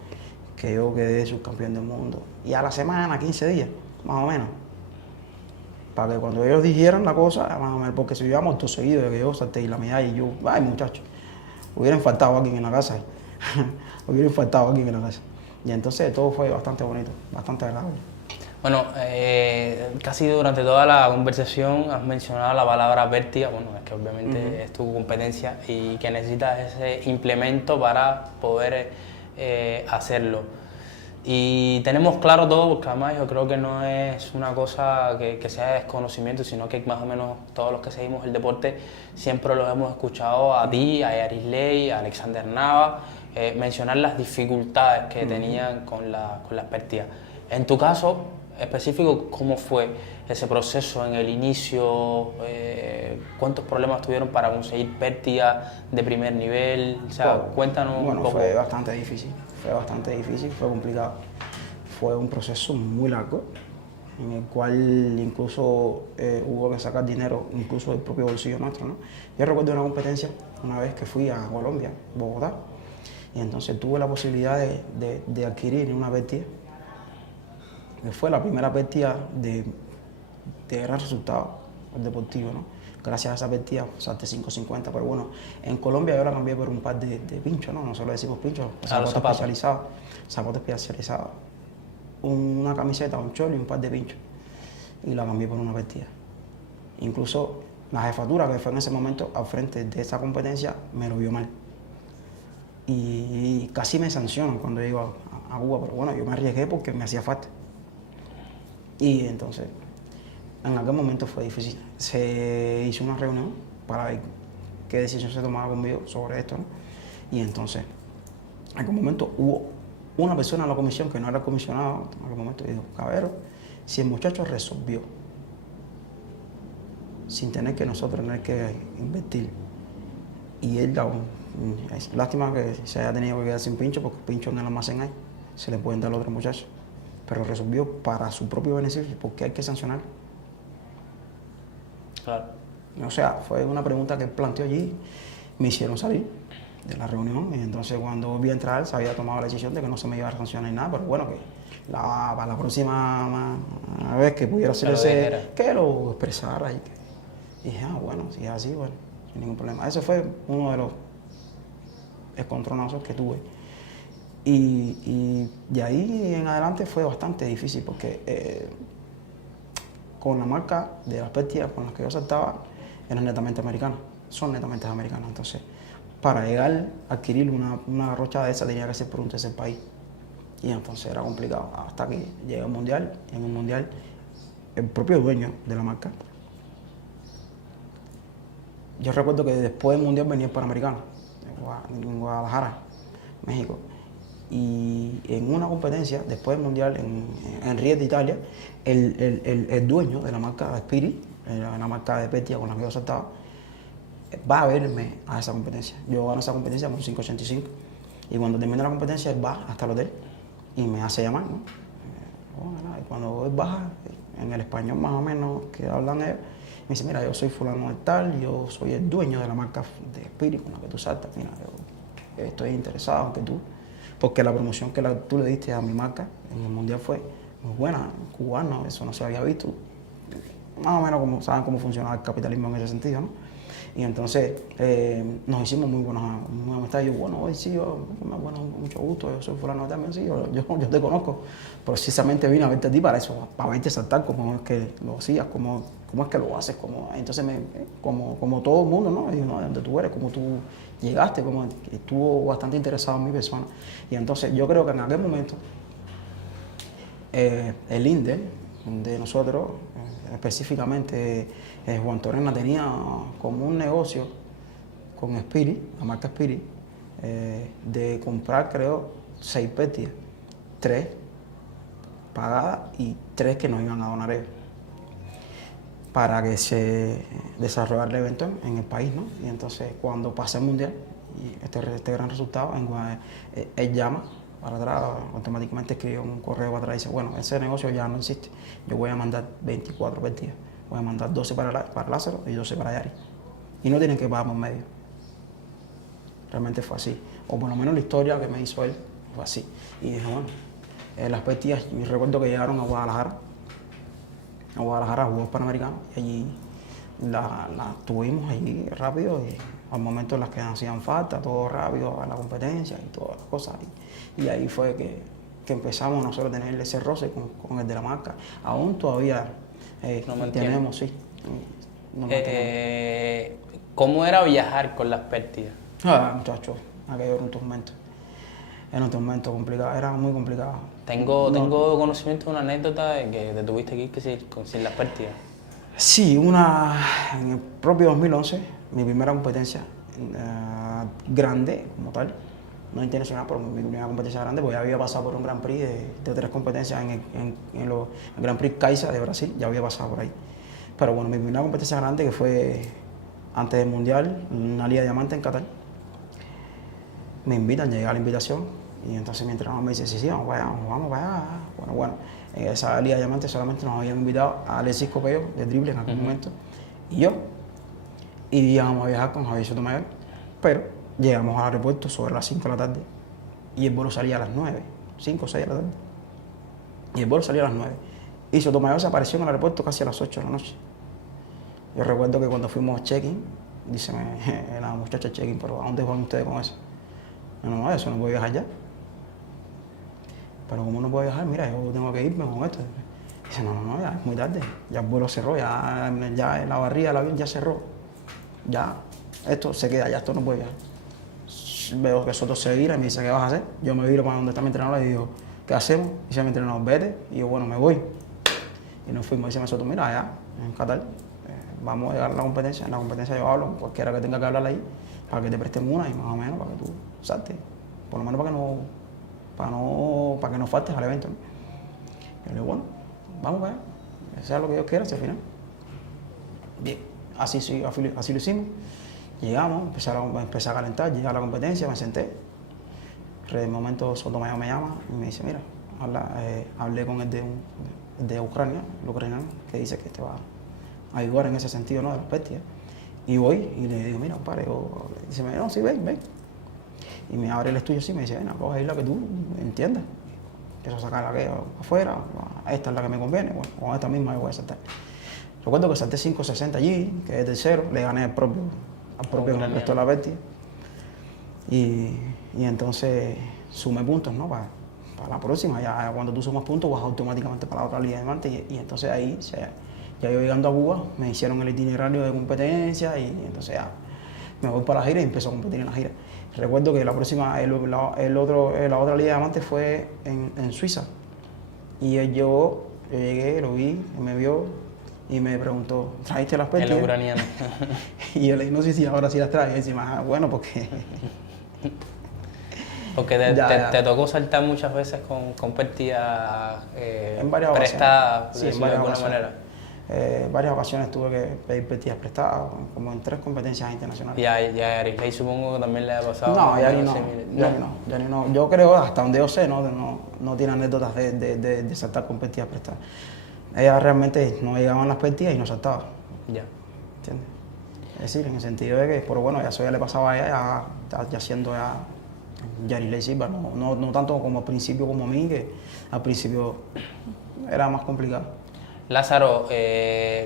que yo quedé subcampeón del mundo. Y a la semana, 15 días, más o menos. Para que cuando ellos dijeran la cosa, más o menos, porque si yo llamo todo seguido de que yo salté y la medalla y yo, ay muchacho, hubiera faltado alguien en la casa. Hubiera faltado alguien en la casa. Y entonces todo fue bastante bonito, bastante agradable. Bueno, casi durante toda la conversación has mencionado la palabra pértiga, bueno, es que obviamente es tu competencia y que necesitas ese implemento para poder hacerlo. Y tenemos claro todo, porque además yo creo que no es una cosa que sea desconocimiento, sino que más o menos todos los que seguimos el deporte siempre los hemos escuchado a ti, a Yarisley, a Alexander Nava, mencionar las dificultades que tenían con las pértigas. En tu caso específico, ¿cómo fue ese proceso en el inicio? ¿Cuántos problemas tuvieron para conseguir pértiga de primer nivel? O sea, cuéntanos un poco. Fue bastante difícil, fue complicado. Fue un proceso muy largo, en el cual incluso hubo que sacar dinero, incluso del propio bolsillo nuestro, ¿no? Yo recuerdo una competencia, una vez que fui a Colombia, Bogotá, y entonces tuve la posibilidad de adquirir una pértiga. Fue la primera pértiga de gran resultado deportivo, ¿no? Gracias a esa pértiga salté 5.50, pero bueno, en Colombia yo la cambié por un par de pinchos, ¿no? Nosotros decimos pinchos, zapatos especializados, una camiseta, un chorro y un par de pinchos. Y la cambié por una pértiga. Incluso la jefatura que fue en ese momento al frente de esa competencia me lo vio mal. Y casi me sancionan cuando llego a Cuba, pero bueno, yo me arriesgué porque me hacía falta. Y entonces, en aquel momento fue difícil. Se hizo una reunión para ver qué decisión se tomaba conmigo sobre esto, ¿no? Y entonces, en aquel momento hubo una persona en la comisión que no era el comisionado, en aquel momento dijo, Cabero, si el muchacho resolvió, sin tener que nosotros tener que invertir, y él, es lástima que se haya tenido que quedar sin pincho, porque pincho en el almacén hay, se le pueden dar a otro muchacho. Pero resolvió para su propio beneficio, porque hay que sancionar. Claro. O sea, fue una pregunta que él planteó allí, me hicieron salir de la reunión, y entonces cuando volví a entrar se había tomado la decisión de que no se me iba a sancionar nada, pero bueno, que para la próxima vez que pudiera hacer que lo expresara. Y dije, bueno, si es así, bueno, sin ningún problema. Ese fue uno de los escontronazos que tuve. Y de ahí en adelante fue bastante difícil porque con la marca de las pértigas con las que yo saltaba eran netamente americanas, son netamente americanas. Entonces, para llegar a adquirir una garrocha de esa tenía que ser por un tercer país. Y entonces era complicado hasta que llegué al mundial. Y en el mundial, el propio dueño de la marca, yo recuerdo que después del mundial venía el Panamericano en Guadalajara, México. Y en una competencia, después del Mundial, en Ries de Italia, el dueño de la marca Spirit, la marca de pértiga con la que yo saltaba, va a verme a esa competencia. Yo gano esa competencia con 5.85. Y cuando termina la competencia, él va hasta el hotel y me hace llamar, ¿no? Y cuando él baja, en el español más o menos que hablan ellos, me dice, mira, yo soy fulano de tal, yo soy el dueño de la marca de Spirit con la que tú saltas. Mira, yo estoy interesado en que tú... Porque la promoción que tú le diste a mi marca en el Mundial fue muy buena, cubano, eso no se había visto. Más o menos saben cómo funciona el capitalismo en ese sentido, ¿no? Y entonces nos hicimos muy buenas amistades. Yo, bueno, hoy sí, bueno, mucho gusto, yo soy fulano también, sí, yo te conozco. Precisamente vine a verte a ti para eso, para verte saltar, cómo es que lo hacías, cómo es que lo haces. Entonces, como todo el mundo, ¿no? Y, ¿no? De donde tú eres, cómo tú llegaste, como estuvo bastante interesado en mi persona. Y entonces yo creo que en aquel momento el INDE de nosotros, específicamente Juan Torena tenía como un negocio con Spirit, la marca Spirit, de comprar, creo, 6 pértigas, 3 pagadas y 3 que nos iban a donar ellos, para que se desarrollara el evento en el país, ¿no? Y entonces cuando pasa el mundial y este gran resultado, él llama para atrás, automáticamente escribe un correo para atrás y dice, bueno, ese negocio ya no existe, yo voy a mandar 24 pértigas, voy a mandar 12 para Lázaro y 12 para Yari, y no tienen que pagar por medio. Realmente fue así, o por lo menos la historia que me hizo él fue así. Y dije, bueno, las pértigas, yo recuerdo que llegaron a Guadalajara, a Juegos Panamericanos, y allí las tuvimos allí rápido, y al momento en las que hacían falta, todo rápido a la competencia y todas las cosas. Y ahí fue que empezamos nosotros a tener ese roce con el de la marca. Aún todavía tenemos, sí. ¿Cómo era viajar con las pértigas? Muchachos, aquello era un tormento complicado, era muy complicado. Tengo conocimiento de una anécdota de que te tuviste que ir sin las pértigas. Sí, en el propio 2011, mi primera competencia grande como tal, no internacional, pero mi primera competencia grande, porque ya había pasado por un Grand Prix de 3 competencias en el Grand Prix Caixa de Brasil, ya había pasado por ahí. Pero bueno, mi primera competencia grande, que fue antes del Mundial, una Liga de Diamante en Qatar, me invitan, llegué a la invitación, y entonces mi entrenador me dice, sí, vamos para allá. Bueno, en esa Liga de Diamante solamente nos habían invitado a Alexis Copello, de drible en aquel momento, y yo, y íbamos a viajar con Javier Sotomayor, pero llegamos al aeropuerto sobre las 5 de la tarde, y el vuelo salía a las 9, 5 o 6 de la tarde, y el vuelo salía a las 9, y Sotomayor se apareció en el aeropuerto casi a las 8 de la noche. Yo recuerdo que cuando fuimos check-in, dice la muchacha check-in, pero ¿a dónde van ustedes con eso? No, eso no puedo viajar ya. Pero ¿cómo no puedo viajar? Mira, yo tengo que irme con esto. Dice, no, ya es muy tarde, ya el vuelo cerró, ya la barriga del avión ya cerró. Ya, esto se queda, ya esto no puede viajar. Veo que Soto se vira y me dice, ¿qué vas a hacer? Yo me viro para donde está mi entrenador y digo, ¿qué hacemos? Dice mi entrenador, vete. Y yo, bueno, me voy. Y nos fuimos, dice Soto, mira, allá, en Qatar, vamos a llegar a la competencia. En la competencia yo hablo con cualquiera que tenga que hablar ahí, para que te presten una y más o menos para que tú saltes. Por lo menos para que no faltes al evento, ¿no? Y yo le digo, bueno, vamos para allá, sea lo que Dios quiera, hacia el final. Bien, así lo hicimos. Llegamos, empecé a calentar, llegué a la competencia, me senté. De momento Sotomayor me llama y me dice, mira, hablé con el de Ucrania, el ucraniano, que dice que te va a ayudar en ese sentido, ¿no?, de las pértigas. Y voy y le digo, mira, compadre, dice, no, sí, ven. Y me abre el estudio así y me dice, ven, coge ahí la que tú entiendas. Empiezo a sacar la que afuera, esta es la que me conviene, bueno, con esta misma yo voy a saltar. Recuerdo que salté 5.60 allí, que es tercero, le gané al propio que me prestó la pértiga. Y entonces sumé puntos, ¿no?, para la próxima. Ya cuando tú sumas puntos vas automáticamente para la otra Liga de Diamante. Y entonces ahí, ya yo llegando a Cuba, me hicieron el itinerario de competencia y entonces ya me voy para la gira y empiezo a competir en la gira. Recuerdo que la próxima, la otra Liga de Diamante fue en Suiza. Y él llegó, yo llegué, lo vi, él me vio y me preguntó, ¿trajiste las pértigas? El ucraniano. Y yo le dije, no sé si ahora sí las traje. Y él dice, bueno, porque... Porque te tocó saltar muchas veces con pértigas prestadas, sí, de alguna manera. Varias ocasiones tuve que pedir pértigas prestadas, como en 3 competencias internacionales. Y a Arisley supongo que también le ha pasado. No, Yari no. Yo creo, hasta donde yo sé, no tiene anécdotas de saltar con pértigas prestadas. Ella realmente no llegaban las pértigas y no saltaba. Ya. ¿Entiendes? Es decir, en el sentido de que, pero bueno, eso ya le pasaba a ella, ya siendo Yari Silva, no tanto como al principio como a mí, que al principio era más complicado. Lázaro,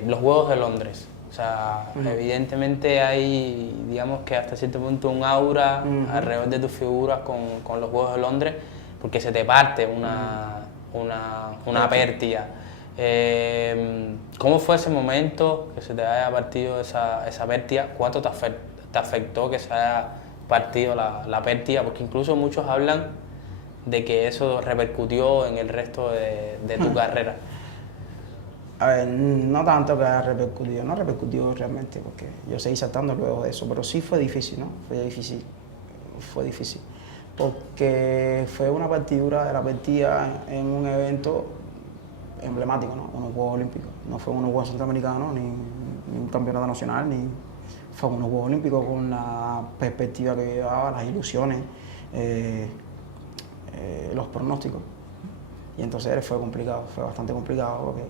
los Juegos de Londres, o sea, evidentemente hay, digamos que hasta cierto punto un aura alrededor de tus figuras con los Juegos de Londres, porque se te parte una pértiga. ¿Cómo fue ese momento que se te haya partido esa pértiga? ¿Cuánto te afectó que se haya partido la pértiga? Porque incluso muchos hablan de que eso repercutió en el resto de tu carrera. A ver, no tanto que haya repercutido, no repercutió realmente, porque yo seguí saltando luego de eso, pero sí fue difícil, ¿no? Fue difícil fue difícil, porque fue una partidura de la partida en un evento emblemático, ¿no? Unos Juegos Olímpicos. No fue unos Juegos Centroamericanos, ni un campeonato nacional, ni fue unos Juegos Olímpicos con la perspectiva que llevaba, las ilusiones, los pronósticos. Y entonces fue complicado, fue bastante complicado, porque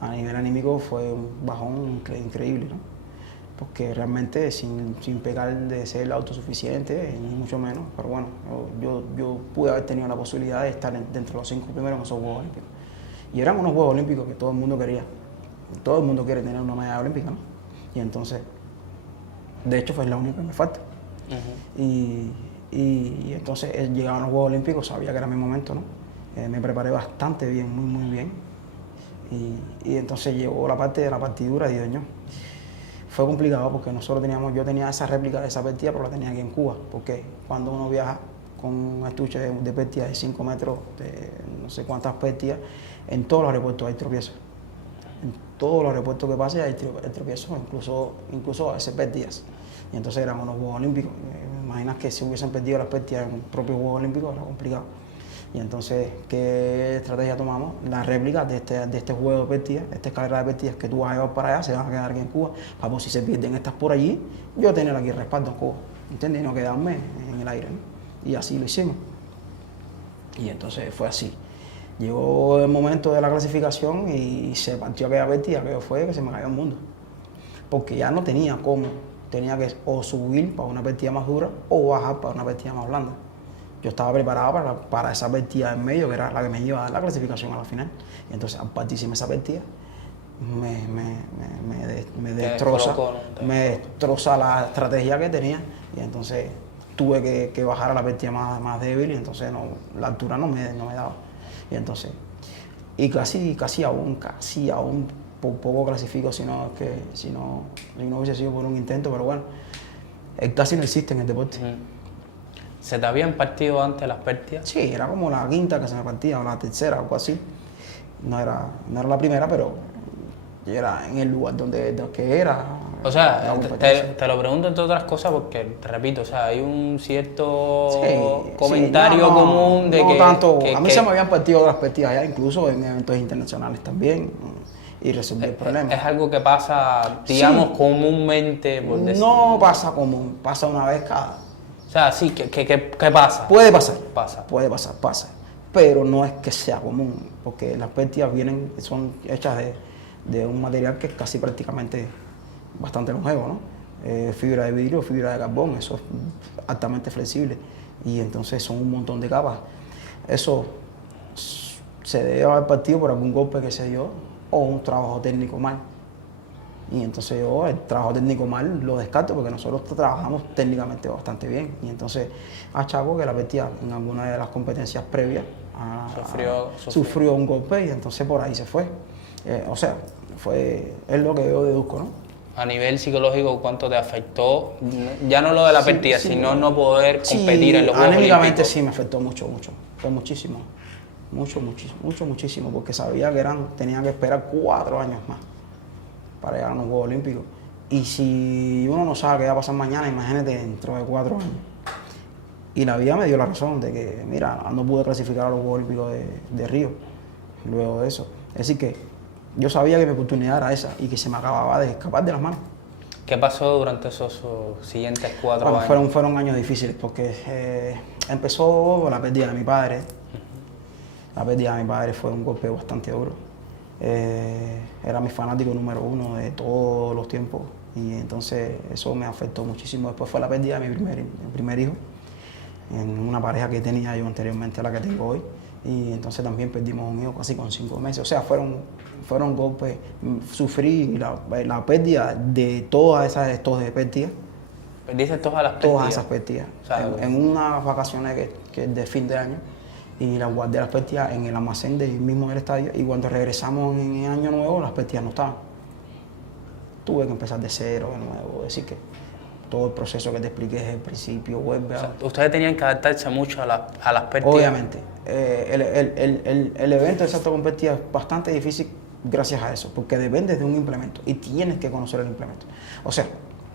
a nivel anímico fue un bajón increíble, ¿no? Porque realmente sin pecar de ser autosuficiente, ni mucho menos, pero bueno, yo pude haber tenido la posibilidad de estar dentro de los 5 primeros en esos Juegos Olímpicos. Y eran unos Juegos Olímpicos que todo el mundo quería. Todo el mundo quiere tener una medalla olímpica, ¿no? Y entonces, de hecho, fue la única que me falta. Y entonces, llegaban los Juegos Olímpicos, sabía que era mi momento, ¿no? Me preparé bastante bien, muy bien. Y entonces llegó la parte de la partidura y Dios, fue complicado porque yo tenía esa réplica de esa partida, pero la tenía aquí en Cuba, porque cuando uno viaja con un estuche de pértigas de 5 metros, de no sé cuántas pértigas, en todos los aeropuertos hay tropiezos. En todos los aeropuertos que pase hay tropiezos, incluso a veces pértigas. Y entonces eran unos Juegos Olímpicos. Imaginas que si hubiesen perdido las pértigas en el propio Juegos Olímpicos, era complicado. Y entonces, ¿qué estrategia tomamos? La réplica de este juego de pértigas, esta escalera de pértigas que tú vas a llevar para allá, se van a quedar aquí en Cuba, para por si se pierden estas por allí, yo tener aquí el respaldo en Cuba, ¿entiendes? Y no quedarme en el aire, ¿no? Y así lo hicimos. Y entonces fue así. Llegó el momento de la clasificación y se partió aquella pértiga, que fue que se me cayó el mundo. Porque ya no tenía cómo, tenía que o subir para una pértiga más dura o bajar para una pértiga más blanda. Yo estaba preparado para esa partida en medio, que era la que me iba a dar la clasificación a la final. Y entonces, al partísimo esa partida, me destroza la estrategia que tenía. Y entonces tuve que bajar a la partida más débil y entonces la altura no me daba. Y entonces, casi aún por poco clasifico si no hubiese sido por un intento, pero bueno, el casi no existe en el deporte. ¿Se te habían partido antes las pértigas? Sí, era como la quinta que se me partía, o la tercera, algo así. No era la primera, pero era en el lugar donde era. O sea, te lo pregunto entre otras cosas porque, te repito, o sea, hay un cierto comentario común de que... No tanto, a mí se me habían partido otras pértigas ya, incluso en eventos internacionales también, y resolví el problema. ¿Es algo que pasa, digamos, comúnmente? Por decir? No pasa común, pasa una vez cada... O sea, sí, ¿qué pasa? Puede pasar. Puede pasar. Pasa. Pero no es que sea común, porque las pértigas son hechas de un material que es casi prácticamente bastante longevo, ¿no? Fibra de vidrio, fibra de carbón, eso es altamente flexible. Y entonces son un montón de capas. Eso se debe haber partido por algún golpe que se dio o un trabajo técnico mal. Y entonces yo el trabajo técnico mal lo descarto porque nosotros trabajamos técnicamente bastante bien. Y entonces achaco que la pértiga en alguna de las competencias previas sufrió un golpe y entonces por ahí se fue. O sea, es lo que yo deduzco, ¿no? A nivel psicológico, ¿cuánto te afectó? Ya no lo de la pértiga, sino no poder competir en los Juegos Olímpicos. Anímicamente sí me afectó mucho. Fue muchísimo. Muchísimo, porque sabía que tenía que esperar 4 años más para llegar a los Juegos Olímpicos. Y si uno no sabe qué va a pasar mañana, imagínate dentro de 4 años. Y la vida me dio la razón de que, mira, no pude clasificar a los Juegos Olímpicos de Río luego de eso. Es decir que yo sabía que mi oportunidad era esa y que se me acababa de escapar de las manos. ¿Qué pasó durante esos siguientes 4 años? Fueron años difíciles porque empezó la pérdida de mi padre. La pérdida de mi padre fue un golpe bastante duro. Era mi fanático número 1 de todos los tiempos y entonces eso me afectó muchísimo. Después fue la pérdida de mi primer hijo, en una pareja que tenía yo anteriormente a la que tengo hoy, y entonces también perdimos un hijo casi con 5 meses. O sea, fueron golpes. Sufrí la pérdida de todas esas pérdidas. ¿Perdiste todas las pérdidas? Todas esas pérdidas. O sea, en unas vacaciones que de fin de año, y las guardé las pérdidas en el almacén del mismo del estadio, y cuando regresamos en el año nuevo las pérdidas no estaban. Tuve que empezar de cero de nuevo, es decir que todo el proceso que te expliqué desde el principio vuelve a... Ustedes tenían que adaptarse mucho a las pérdidas. Obviamente. El evento de salto con pérdidas es bastante difícil gracias a eso, porque dependes de un implemento y tienes que conocer el implemento. O sea...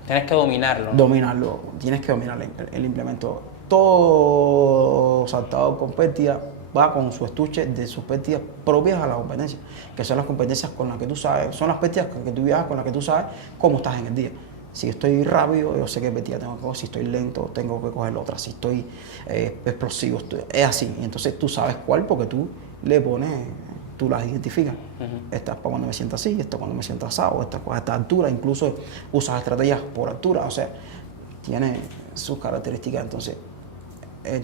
Tienes que dominarlo, ¿no? Dominarlo, tienes que dominar el implemento todo saltador con pértiga va con su estuche de sus pértigas propias a la competencia, que son las competencias con las que tú sabes, son las pértigas que tú viajas con las que tú sabes cómo estás en el día. Si estoy rápido, yo sé qué pértiga tengo que coger. Si estoy lento, tengo que coger la otra. Si estoy explosivo, es así. Y entonces tú sabes cuál porque tú le pones, tú las identificas. Esta es para cuando me sienta así, esta cuando me sienta asado, esta a esta altura. Incluso usas estrategias por altura. O sea, tiene sus características. Entonces,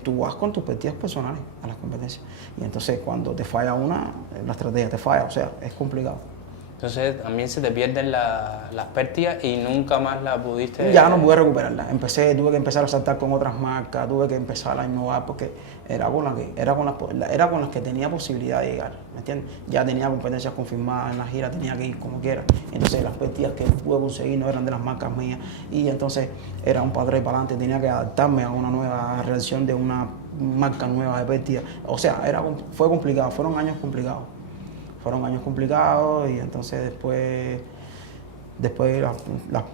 tú vas con tus pértigas personales a las competencias. Y entonces cuando te falla una, la estrategia te falla. O sea, es complicado. Entonces también se te pierden las pértigas y nunca más las pudiste... Ya no pude recuperarla. Tuve que empezar a saltar con otras marcas, tuve que empezar a innovar porque era con las que tenía posibilidad de llegar, ¿me entiendes? Ya tenía competencias confirmadas en la gira, tenía que ir como quiera. Entonces las pértigas que pude conseguir no eran de las marcas mías y entonces era un para atrás y para adelante, tenía que adaptarme a una nueva reacción de una marca nueva de pértigas. O sea, fue complicado, fueron años complicados. Y entonces después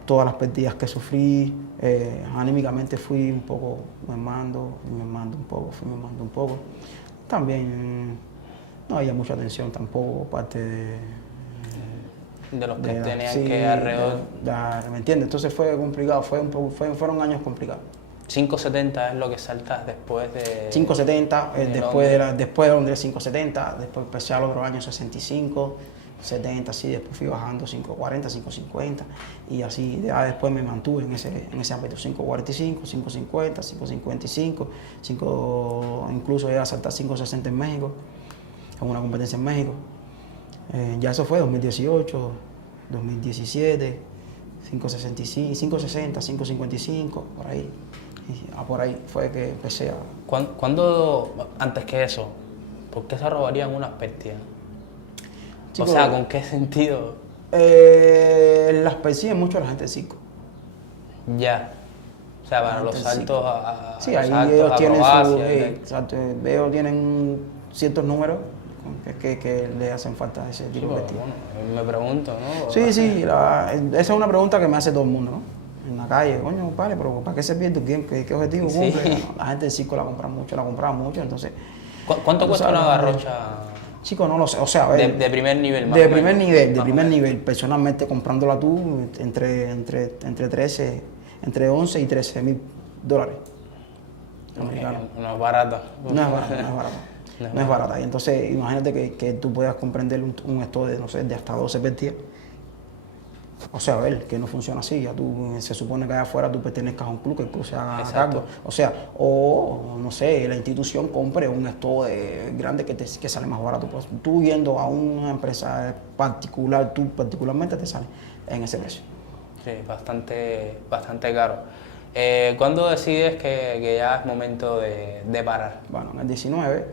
todas las pérdidas que sufrí, anímicamente fui un poco mermando un poco. También no había mucha atención tampoco parte de los que tenían que alrededor. ¿Me entiendes? Entonces fue complicado, fueron años complicados. 570 es lo que saltas después de... 570, después de Londres 570, después empecé al otro año 65, 70, así, después fui bajando 540, 550 y así ya después me mantuve en ese ámbito, 545, 550, 555, incluso llegué a saltar 560 en México, en una competencia en México. Ya eso fue 2018, 2017, 565, 560, 555, por ahí. Y por ahí fue que empecé a... ¿Cuándo, antes que eso, por qué se robarían unas pértigas? Chico, o sea, ¿con qué sentido? Las persigue mucho la gente del circo. Ya. O sea, para los saltos a sí, los ahí saltos, ellos tienen exacto. ellos tienen ciertos números que le hacen falta a ese tipo de pértigas. Bueno, me pregunto, ¿no? Sí, esa es una pregunta que me hace todo el mundo, ¿no? En la calle, coño, compadre, pero ¿para qué se pierde? ¿Qué objetivo cumple? Sí. La gente del circo la compraba mucho, entonces... ¿Cuánto cuesta una garrocha? Chico, no lo sé, o sea, a ver... De primer nivel, más De o primer menos. nivel, de primer nivel. Personalmente, comprándola tú, entre 11 y 13 mil dólares. No es barata. No es barata. No es barata. Y entonces, imagínate que tú puedas comprender un esto de, no sé, de hasta 12 pértigas. O sea, a ver, que no funciona así. Ya tú, se supone que allá afuera tú pertenezcas a un club, que el club se haga cargo. O sea, no sé, la institución compre un esto grande que sale más barato. Pues tú yendo a una empresa particular, tú particularmente te sale en ese precio. Sí, bastante caro. ¿Cuándo decides que ya es momento de parar? Bueno, en el 19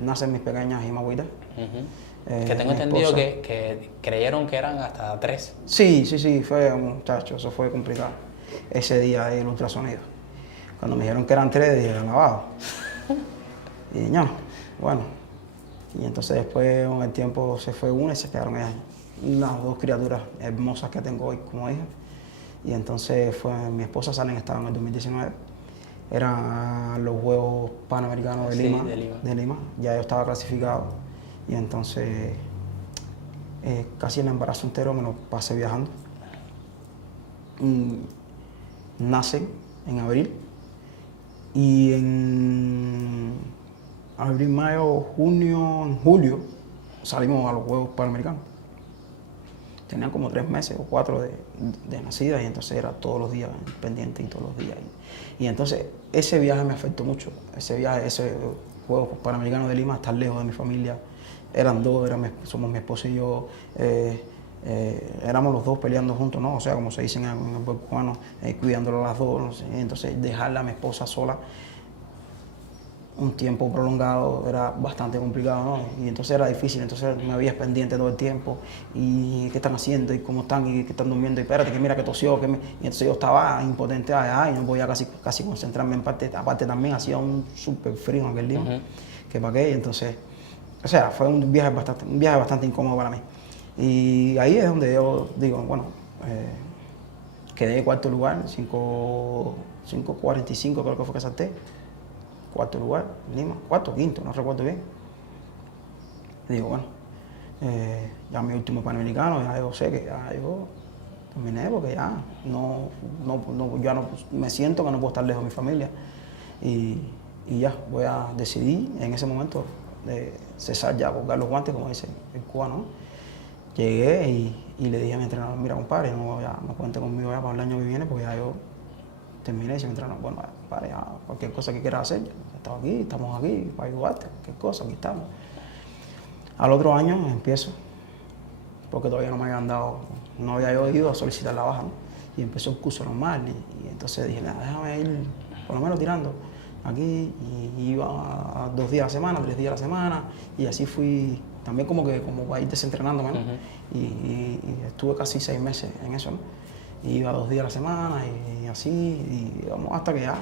nacen mis pequeñas imagüitas. Que tengo entendido que creyeron que eran hasta 3. Sí, fue, muchacho, eso fue complicado. Ese día del ultrasonido. Cuando me dijeron que eran 3, dije, alabado. Y no, bueno. Y entonces después, con el tiempo, se fue una y se quedaron ellas. Las 2 criaturas hermosas que tengo hoy como hija. Y entonces mi esposa sale en estado en el 2019. Eran los Juegos Panamericanos de Lima. Ya yo estaba clasificado. Y entonces casi el embarazo entero me lo pasé viajando. Nacen en abril y en abril, mayo, junio, en julio salimos a los Juegos Panamericanos. Tenían como 3 meses o 4 de nacida y entonces era todos los días pendiente y todos los días. Y entonces ese viaje me afectó mucho. Ese Juegos Panamericanos de Lima, estar lejos de mi familia. Eran 2, somos mi esposa y yo, éramos los 2 peleando juntos, ¿no? O sea, como se dice en el pueblo cubano, cuidándolo a las 2, no sé. Entonces dejarla a mi esposa sola un tiempo prolongado era bastante complicado, ¿no? Y entonces era difícil, entonces me veías pendiente todo el tiempo, y qué están haciendo, y cómo están, y qué están durmiendo, y espérate, que mira que tosió, y entonces yo estaba impotente allá, y no podía casi concentrarme en parte, aparte también hacía un súper frío en aquel día, que para qué, y entonces... O sea, fue un viaje bastante incómodo para mí. Y ahí es donde yo digo, bueno, quedé cuarto lugar, 5:45 creo que fue que salté. Cuarto lugar, Lima, cuarto, quinto, no recuerdo bien. Y digo, bueno, ya mi último Panamericano, ya yo sé que ya yo terminé porque ya ya no me siento que no puedo estar lejos de mi familia. Y ya voy a decidir en ese momento de cesar ya, colgar los guantes, como dice el cubano. Llegué y le dije a mi entrenador, mira compadre, no cuente conmigo ya para el año que viene porque ya yo terminé. Y dice mi entrenador, bueno, compadre, ya cualquier cosa que quieras hacer, estamos aquí para ayudarte, cualquier cosa, aquí estamos. Al otro año empiezo, porque todavía no me habían dado, no había yo ido a solicitar la baja, ¿no? Y empezó el curso normal y entonces dije, nada, déjame ir por lo menos tirando aquí y iba 2 días a la semana, 3 días a la semana y así fui también como para ir desentrenándome, ¿no? Y estuve casi 6 meses en eso, ¿no? Y iba 2 días a la semana y así, y vamos, hasta que ya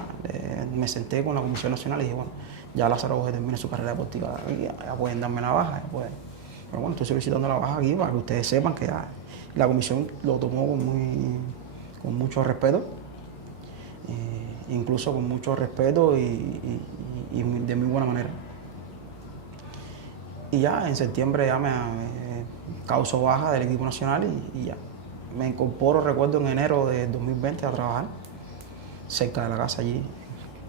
me senté con la Comisión Nacional y dije, bueno, ya Lázaro Borges termine su carrera deportiva aquí, ya pueden darme la baja, ya pueden. Pero bueno, estoy solicitando la baja aquí para que ustedes sepan que ya la comisión lo tomó con mucho respeto, incluso con mucho respeto y de muy buena manera. Y ya en septiembre ya me causo baja del equipo nacional y ya. Me incorporo, recuerdo, en enero de 2020 a trabajar cerca de la casa allí,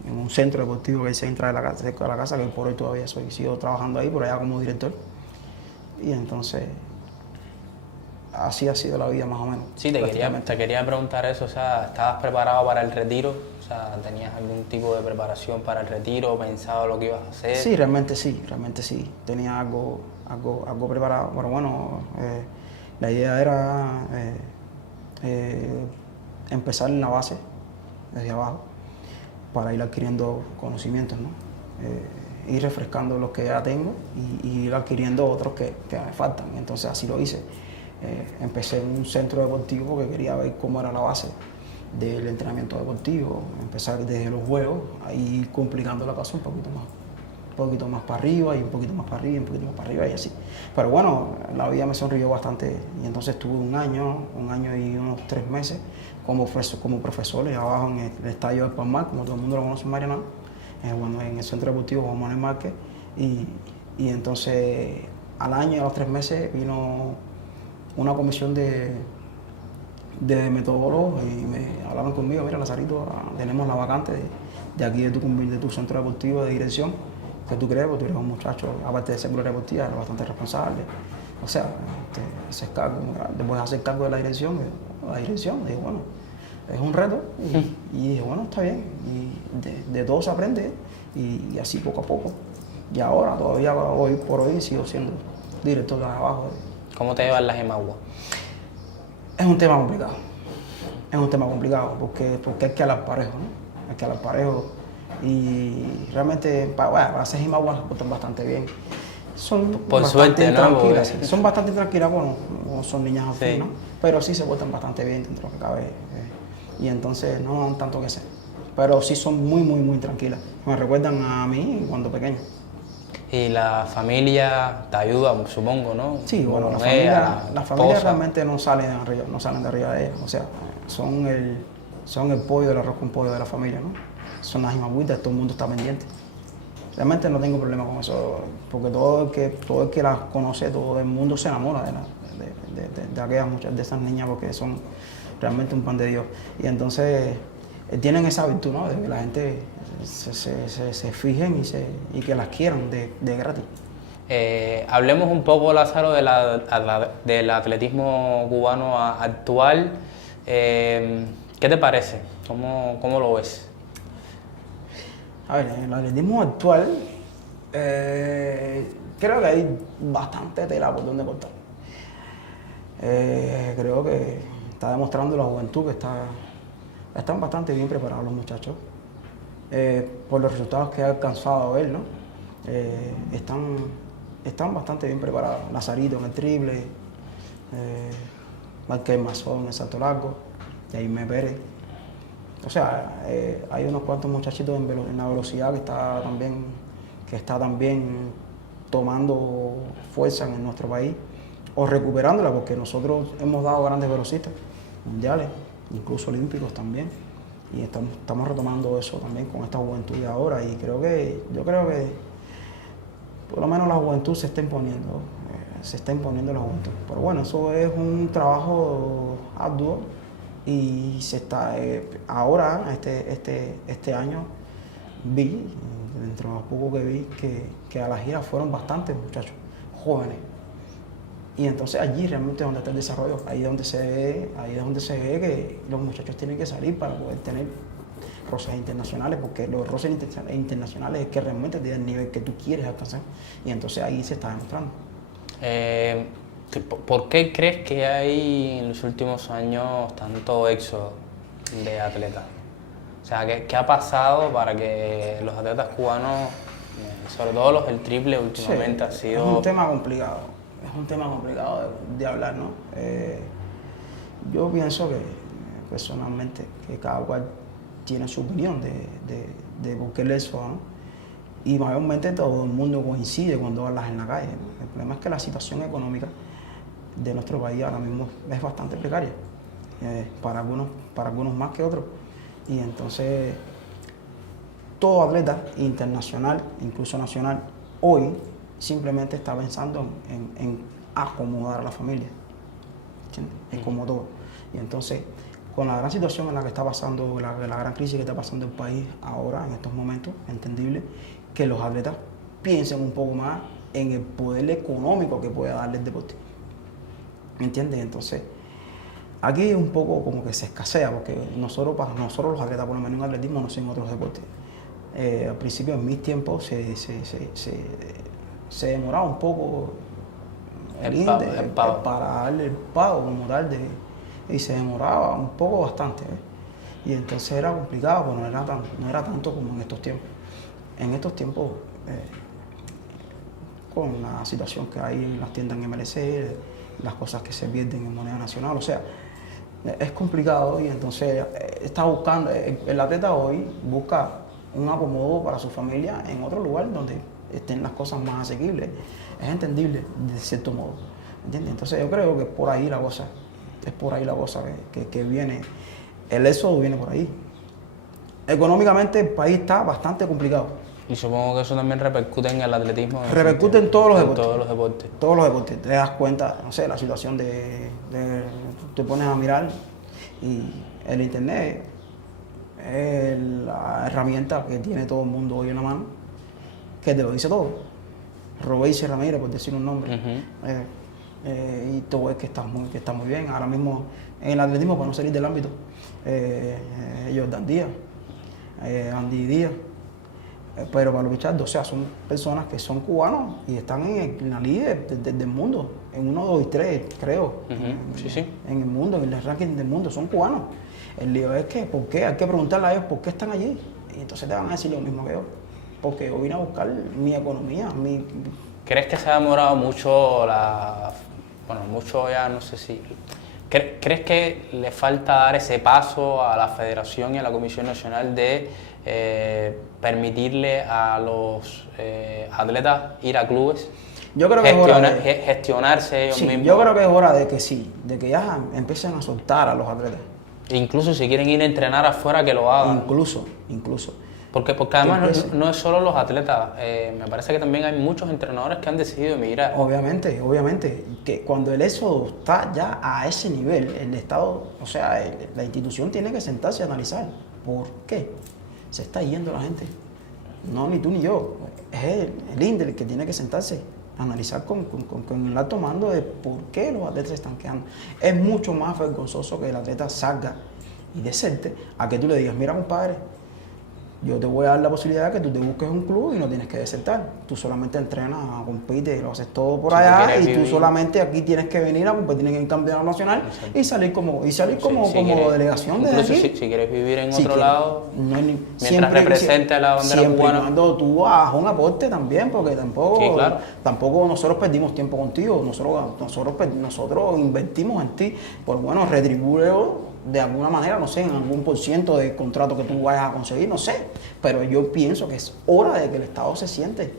en un centro deportivo que hay cerca de la casa, que por hoy todavía sigo trabajando ahí, por allá como director. Y entonces, así ha sido la vida más o menos. Sí, te quería preguntar eso, o sea, ¿estabas preparado para el retiro? O sea, ¿tenías algún tipo de preparación para el retiro? ¿Pensabas lo que ibas a hacer? Sí, realmente sí. Tenía algo preparado, pero bueno, la idea era empezar en la base, desde abajo, para ir adquiriendo conocimientos, ¿no? Ir refrescando los que ya tengo y ir adquiriendo otros que me faltan. Entonces así lo hice. Empecé en un centro deportivo porque quería ver cómo era la base del entrenamiento deportivo, empezar desde los juegos, ahí complicando la cosa un poquito más para arriba y un poquito más para arriba y un poquito más para arriba y así. Pero bueno, la vida me sonrió bastante y entonces tuve un año y unos 3 meses como profesor allá abajo en el estadio del Palmar, como todo el mundo lo conoce en Mariana, en el centro deportivo Juan Manuel Márquez, y entonces al año y a los 3 meses vino una comisión de metodólogos y me hablaron conmigo, mira Lazarito, tenemos la vacante de aquí de tu centro deportivo de dirección, que tú crees, porque tú eres un muchacho, aparte de ser deportiva, eres bastante responsable, o sea, te puedes hacer cargo de la dirección, dije, bueno, es un reto, y dije, bueno, está bien, y de todo se aprende, y así poco a poco, y ahora, todavía hoy por hoy, sigo siendo director de trabajo. ¿Cómo te llevan las Emagua? Es un tema complicado, porque hay que hablar parejo, ¿no? Hay que hablar parejo y realmente para hacer Emagua se portan bastante bien. Son por bastante suerte, tranquilas, ¿no? son bastante tranquilas, bueno, son niñas al fin, Sí. ¿no? Pero sí se portan bastante bien dentro de lo que cabe y entonces no dan tanto que hacer. Pero sí son muy tranquilas. Me recuerdan a mí cuando pequeño. Y la familia te ayuda, supongo, ¿no? Sí, bueno, la familia esposa. realmente no salen de arriba de ella. O sea, son el pollo del arroz con pollo de la familia, ¿no? Son las imagüitas, todo el mundo está pendiente. Realmente no tengo problema con eso, porque todo el que las conoce, todo el mundo se enamora de aquellas muchas de esas niñas, porque son realmente un pan de Dios. Y entonces tienen esa virtud, ¿no? De que la gente se fijen y que las quieran de gratis. Hablemos un poco, Lázaro, del atletismo cubano actual. ¿Qué te parece? ¿Cómo lo ves? A ver, en el atletismo actual creo que hay bastante tela por donde cortar. Creo que está demostrando la juventud que están bastante bien preparados los muchachos. Por los resultados que he alcanzado a ver, ¿no? Están bastante bien preparados. Lazarito en el triple, Márquez Mazón en el salto largo, Jaime Pérez. O sea, hay unos cuantos muchachitos en la velocidad que está también tomando fuerza en nuestro país o recuperándola, porque nosotros hemos dado grandes velocistas mundiales incluso olímpicos también. Y estamos retomando eso también con esta juventud de ahora. Y yo creo que por lo menos la juventud se está imponiendo. Se está imponiendo la juventud. Pero bueno, eso es un trabajo arduo y se está ahora, este año, vi, dentro de lo poco que vi, que a la gira fueron bastantes muchachos jóvenes. Y entonces allí realmente es donde está el desarrollo, ahí es donde se ve que los muchachos tienen que salir para poder tener roces internacionales, porque los roces internacionales es que realmente te dan el nivel que tú quieres alcanzar. Y entonces ahí se está demostrando. ¿Por qué crees que hay en los últimos años tanto éxodo de atletas? O sea, ¿qué ha pasado para que los atletas cubanos, sobre todo los del triple últimamente, ha sido...? Es un tema complicado, de hablar, ¿no? Yo pienso que, personalmente, que cada cual tiene su opinión de por qué el éxodo, ¿no? Y mayormente todo el mundo coincide cuando hablas en la calle, ¿no? El problema es que la situación económica de nuestro país ahora mismo es bastante precaria, para algunos más que otros. Y entonces, todo atleta internacional, incluso nacional, hoy simplemente está pensando en acomodar a la familia. ¿Entiendes? Es como todo. Y entonces, con la gran situación en la que está pasando, la gran crisis que está pasando el país ahora, en estos momentos, entendible que los atletas piensen un poco más en el poder económico que puede darle el deporte. ¿Me entiendes? Entonces, aquí un poco como que se escasea, porque para nosotros los atletas, por lo menos en atletismo, no sé en otros deportes. Al principio, en mis tiempos, se demoraba un poco el pago. para darle el pago como tal, y se demoraba un poco bastante. Y entonces era complicado, pero no era tanto como en estos tiempos. En estos tiempos, con la situación que hay en las tiendas en MLC, las cosas que se pierden en moneda nacional, o sea, es complicado y entonces está buscando, el atleta hoy busca un acomodo para su familia en otro lugar donde estén las cosas más asequibles. Es entendible de cierto modo, ¿entiendes? Entonces yo creo que por ahí la cosa, es por ahí la cosa que viene, el éxodo viene por ahí. Económicamente el país está bastante complicado. Y supongo que eso también repercute en el atletismo. Repercute en todos los deportes. Todos los deportes. Todos los deportes. Te das cuenta, no sé, la situación te pones a mirar y el internet es la herramienta que tiene todo el mundo hoy en la mano, que te lo dice todo. Robéis Ramírez, por decir un nombre. Y tú ves que está muy bien. Ahora mismo en el atletismo, para no salir del ámbito, Jordan Díaz, Andy Díaz, pero para luchar, o sea, son personas que son cubanos y están en la líder del mundo, en 1, 2 y 3, creo. Sí. En el mundo, en el ranking del mundo, son cubanos. El lío es que, ¿por qué? Hay que preguntarle a ellos por qué están allí. Y entonces te van a decir lo mismo que yo. Porque yo vine a buscar mi economía, ¿Crees que se ha demorado mucho mucho ya no sé si... ¿Crees que le falta dar ese paso a la Federación y a la Comisión Nacional de permitirle a los atletas ir a clubes? Yo creo que es hora de gestionarse ellos mismos. Yo creo que es hora de que sí, de que ya empiecen a soltar a los atletas. Incluso si quieren ir a entrenar afuera, que lo hagan. Incluso. Porque además no es solo los atletas, me parece que también hay muchos entrenadores que han decidido emigrar. Obviamente, que cuando el éxodo está ya a ese nivel, el Estado, o sea, la institución tiene que sentarse a analizar por qué se está yendo la gente. No, ni tú ni yo, es el INDE el que tiene que sentarse a analizar con el alto mando de por qué los atletas se están quedando. Es mucho más vergonzoso que el atleta salga y deserte a que tú le digas, mira compadre, yo te voy a dar la posibilidad de que tú te busques un club y no tienes que desertar. Tú solamente entrenas, compites, lo haces todo por allá y tú solamente aquí tienes que venir a competir en el campeonato nacional. Exacto. y salir como delegación de aquí. Si quieres vivir en otro lado, mientras represente a la bandera siempre cubana. Cuando tú hagas un aporte también, porque tampoco nosotros perdimos tiempo contigo, nosotros invertimos en ti, por bueno, retribúelo de alguna manera, no sé, en algún % del contrato que tú vayas a conseguir, no sé, pero yo pienso que es hora de que el Estado se siente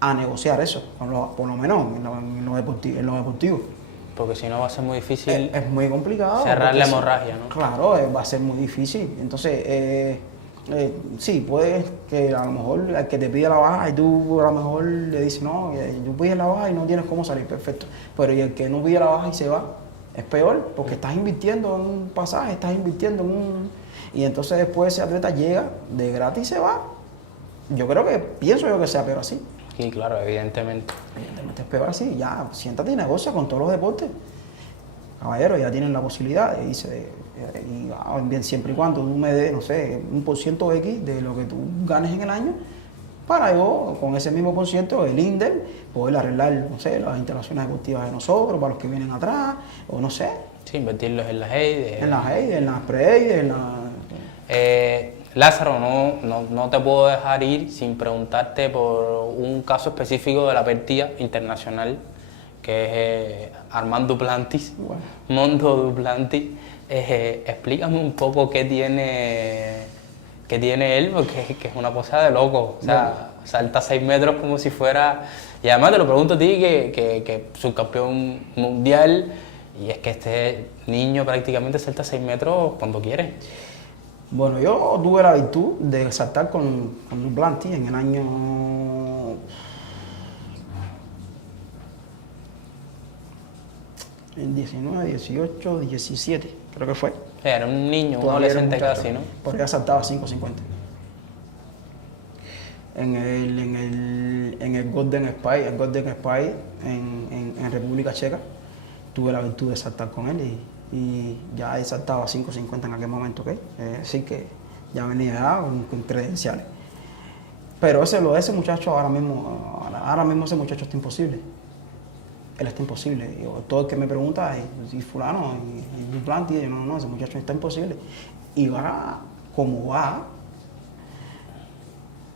a negociar eso, por lo menos en lo deportivo. porque si no va a ser muy difícil Es muy complicado. cerrar la porque hemorragia, ¿no? Claro, va a ser muy difícil. Entonces, sí, puede que a lo mejor el que te pide la baja y tú a lo mejor le dices, no, tú pides la baja y no tienes cómo salir, perfecto. Pero y el que no pide la baja y se va, es peor, porque estás invirtiendo en un pasaje, estás invirtiendo en un... Y entonces después ese atleta llega de gratis y se va. Pienso yo que sea peor así. Sí, claro, evidentemente. Evidentemente es peor así. Ya, siéntate y negocia con todos los deportes. Caballero, ya tienen la posibilidad bien, siempre y cuando tú me des, no sé, un por ciento X de lo que tú ganes en el año, para yo, con ese mismo por ciento, el INDER, poder arreglar, no sé, las instalaciones deportivas de nosotros, para los que vienen atrás, o no sé. Sí, invertirlos en las EIDES. En las EIDES, en las pre-EIDES, en las... Lázaro, no te puedo dejar ir sin preguntarte por un caso específico de la Pertía internacional, que es Armand Duplantis, Bueno. Mondo Duplantis. Explícame un poco qué tiene él, porque es una cosa de loco. O sea, salta 6 metros como si fuera... Y además te lo pregunto a ti, que subcampeón mundial, y es que este niño prácticamente salta 6 metros cuando quiere. Bueno, yo tuve la virtud de saltar con Duplantis en el año... En 19, 18, 17, creo que fue. Era un niño, un Todavía era adolescente muchacho, casi, ¿no? porque ya saltaba 5.50. En el Golden Spy en República Checa, tuve la virtud de saltar con él y ya él saltaba 5.50 en aquel momento, ¿ok? Es decir que ya venía ya con credenciales. Pero ese muchacho ahora mismo ese muchacho está imposible. Él está imposible. Todo el que me pregunta, y fulano, y Duplantis, no, ese muchacho está imposible. Y va como va,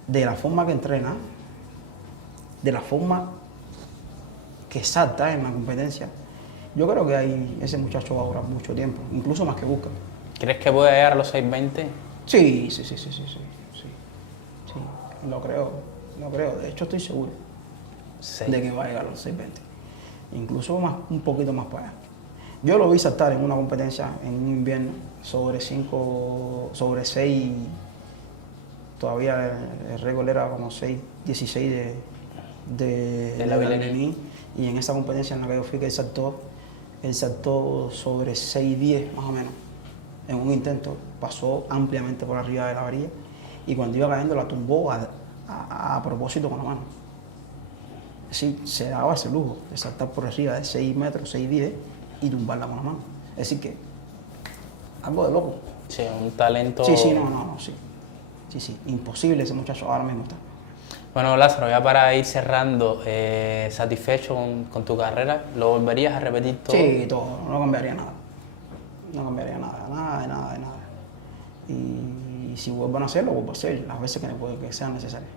de la forma que entrena, de la forma que salta en la competencia. Yo creo que ese muchacho va a durar mucho tiempo, incluso más que Busca. ¿Crees que puede llegar a los 6.20? Sí, lo creo. De hecho, estoy seguro de que va a llegar a los 6.20. Incluso un poquito más para allá. Yo lo vi saltar en una competencia en un invierno sobre 6, todavía el récord era como 6.16 de la Villeneuve, y en esa competencia en la que yo fui, que él saltó sobre 6.10 más o menos. En un intento pasó ampliamente por arriba de la varilla y cuando iba cayendo la tumbó a propósito con la mano. Es decir, se daba ese lujo de saltar por arriba de 6 metros, 6.10 y tumbarla con la mano. Es decir que algo de loco. Sí, un talento... Sí, imposible ese muchacho ahora mismo está. Bueno, Lázaro, ya para ir cerrando, ¿satisfecho con tu carrera? ¿Lo volverías a repetir todo? Sí, todo, no cambiaría nada. No cambiaría nada. Y si vuelvo a hacerlo, vuelvo a hacer las veces que sean necesarias.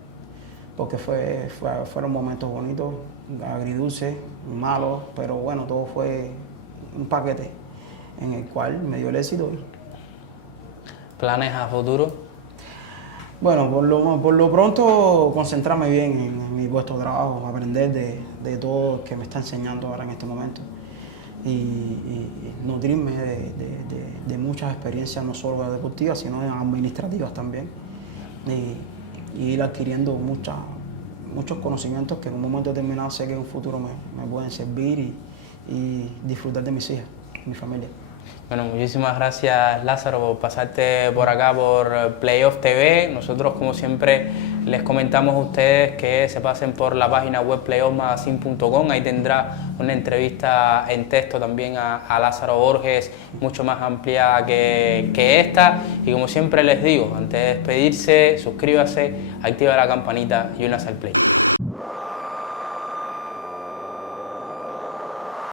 Porque fueron momentos bonitos, agridulces, malos, pero bueno, todo fue un paquete en el cual me dio el éxito. ¿Planes a futuro? Bueno, por lo pronto concentrarme bien en mi puesto de trabajo, aprender de todo lo que me está enseñando ahora en este momento y nutrirme de muchas experiencias, no solo deportivas, sino administrativas también. Y ir adquiriendo muchos conocimientos que en un momento determinado sé que en un futuro me pueden servir y disfrutar de mis hijas, mi familia. Bueno, muchísimas gracias, Lázaro, por pasarte por acá por Playoff TV. Nosotros, como siempre, les comentamos a ustedes que se pasen por la página web playoffmagazine.com. Ahí tendrá una entrevista en texto también a Lázaro Borges, mucho más amplia que esta. Y como siempre les digo, antes de despedirse, suscríbase, activa la campanita y únase al Play.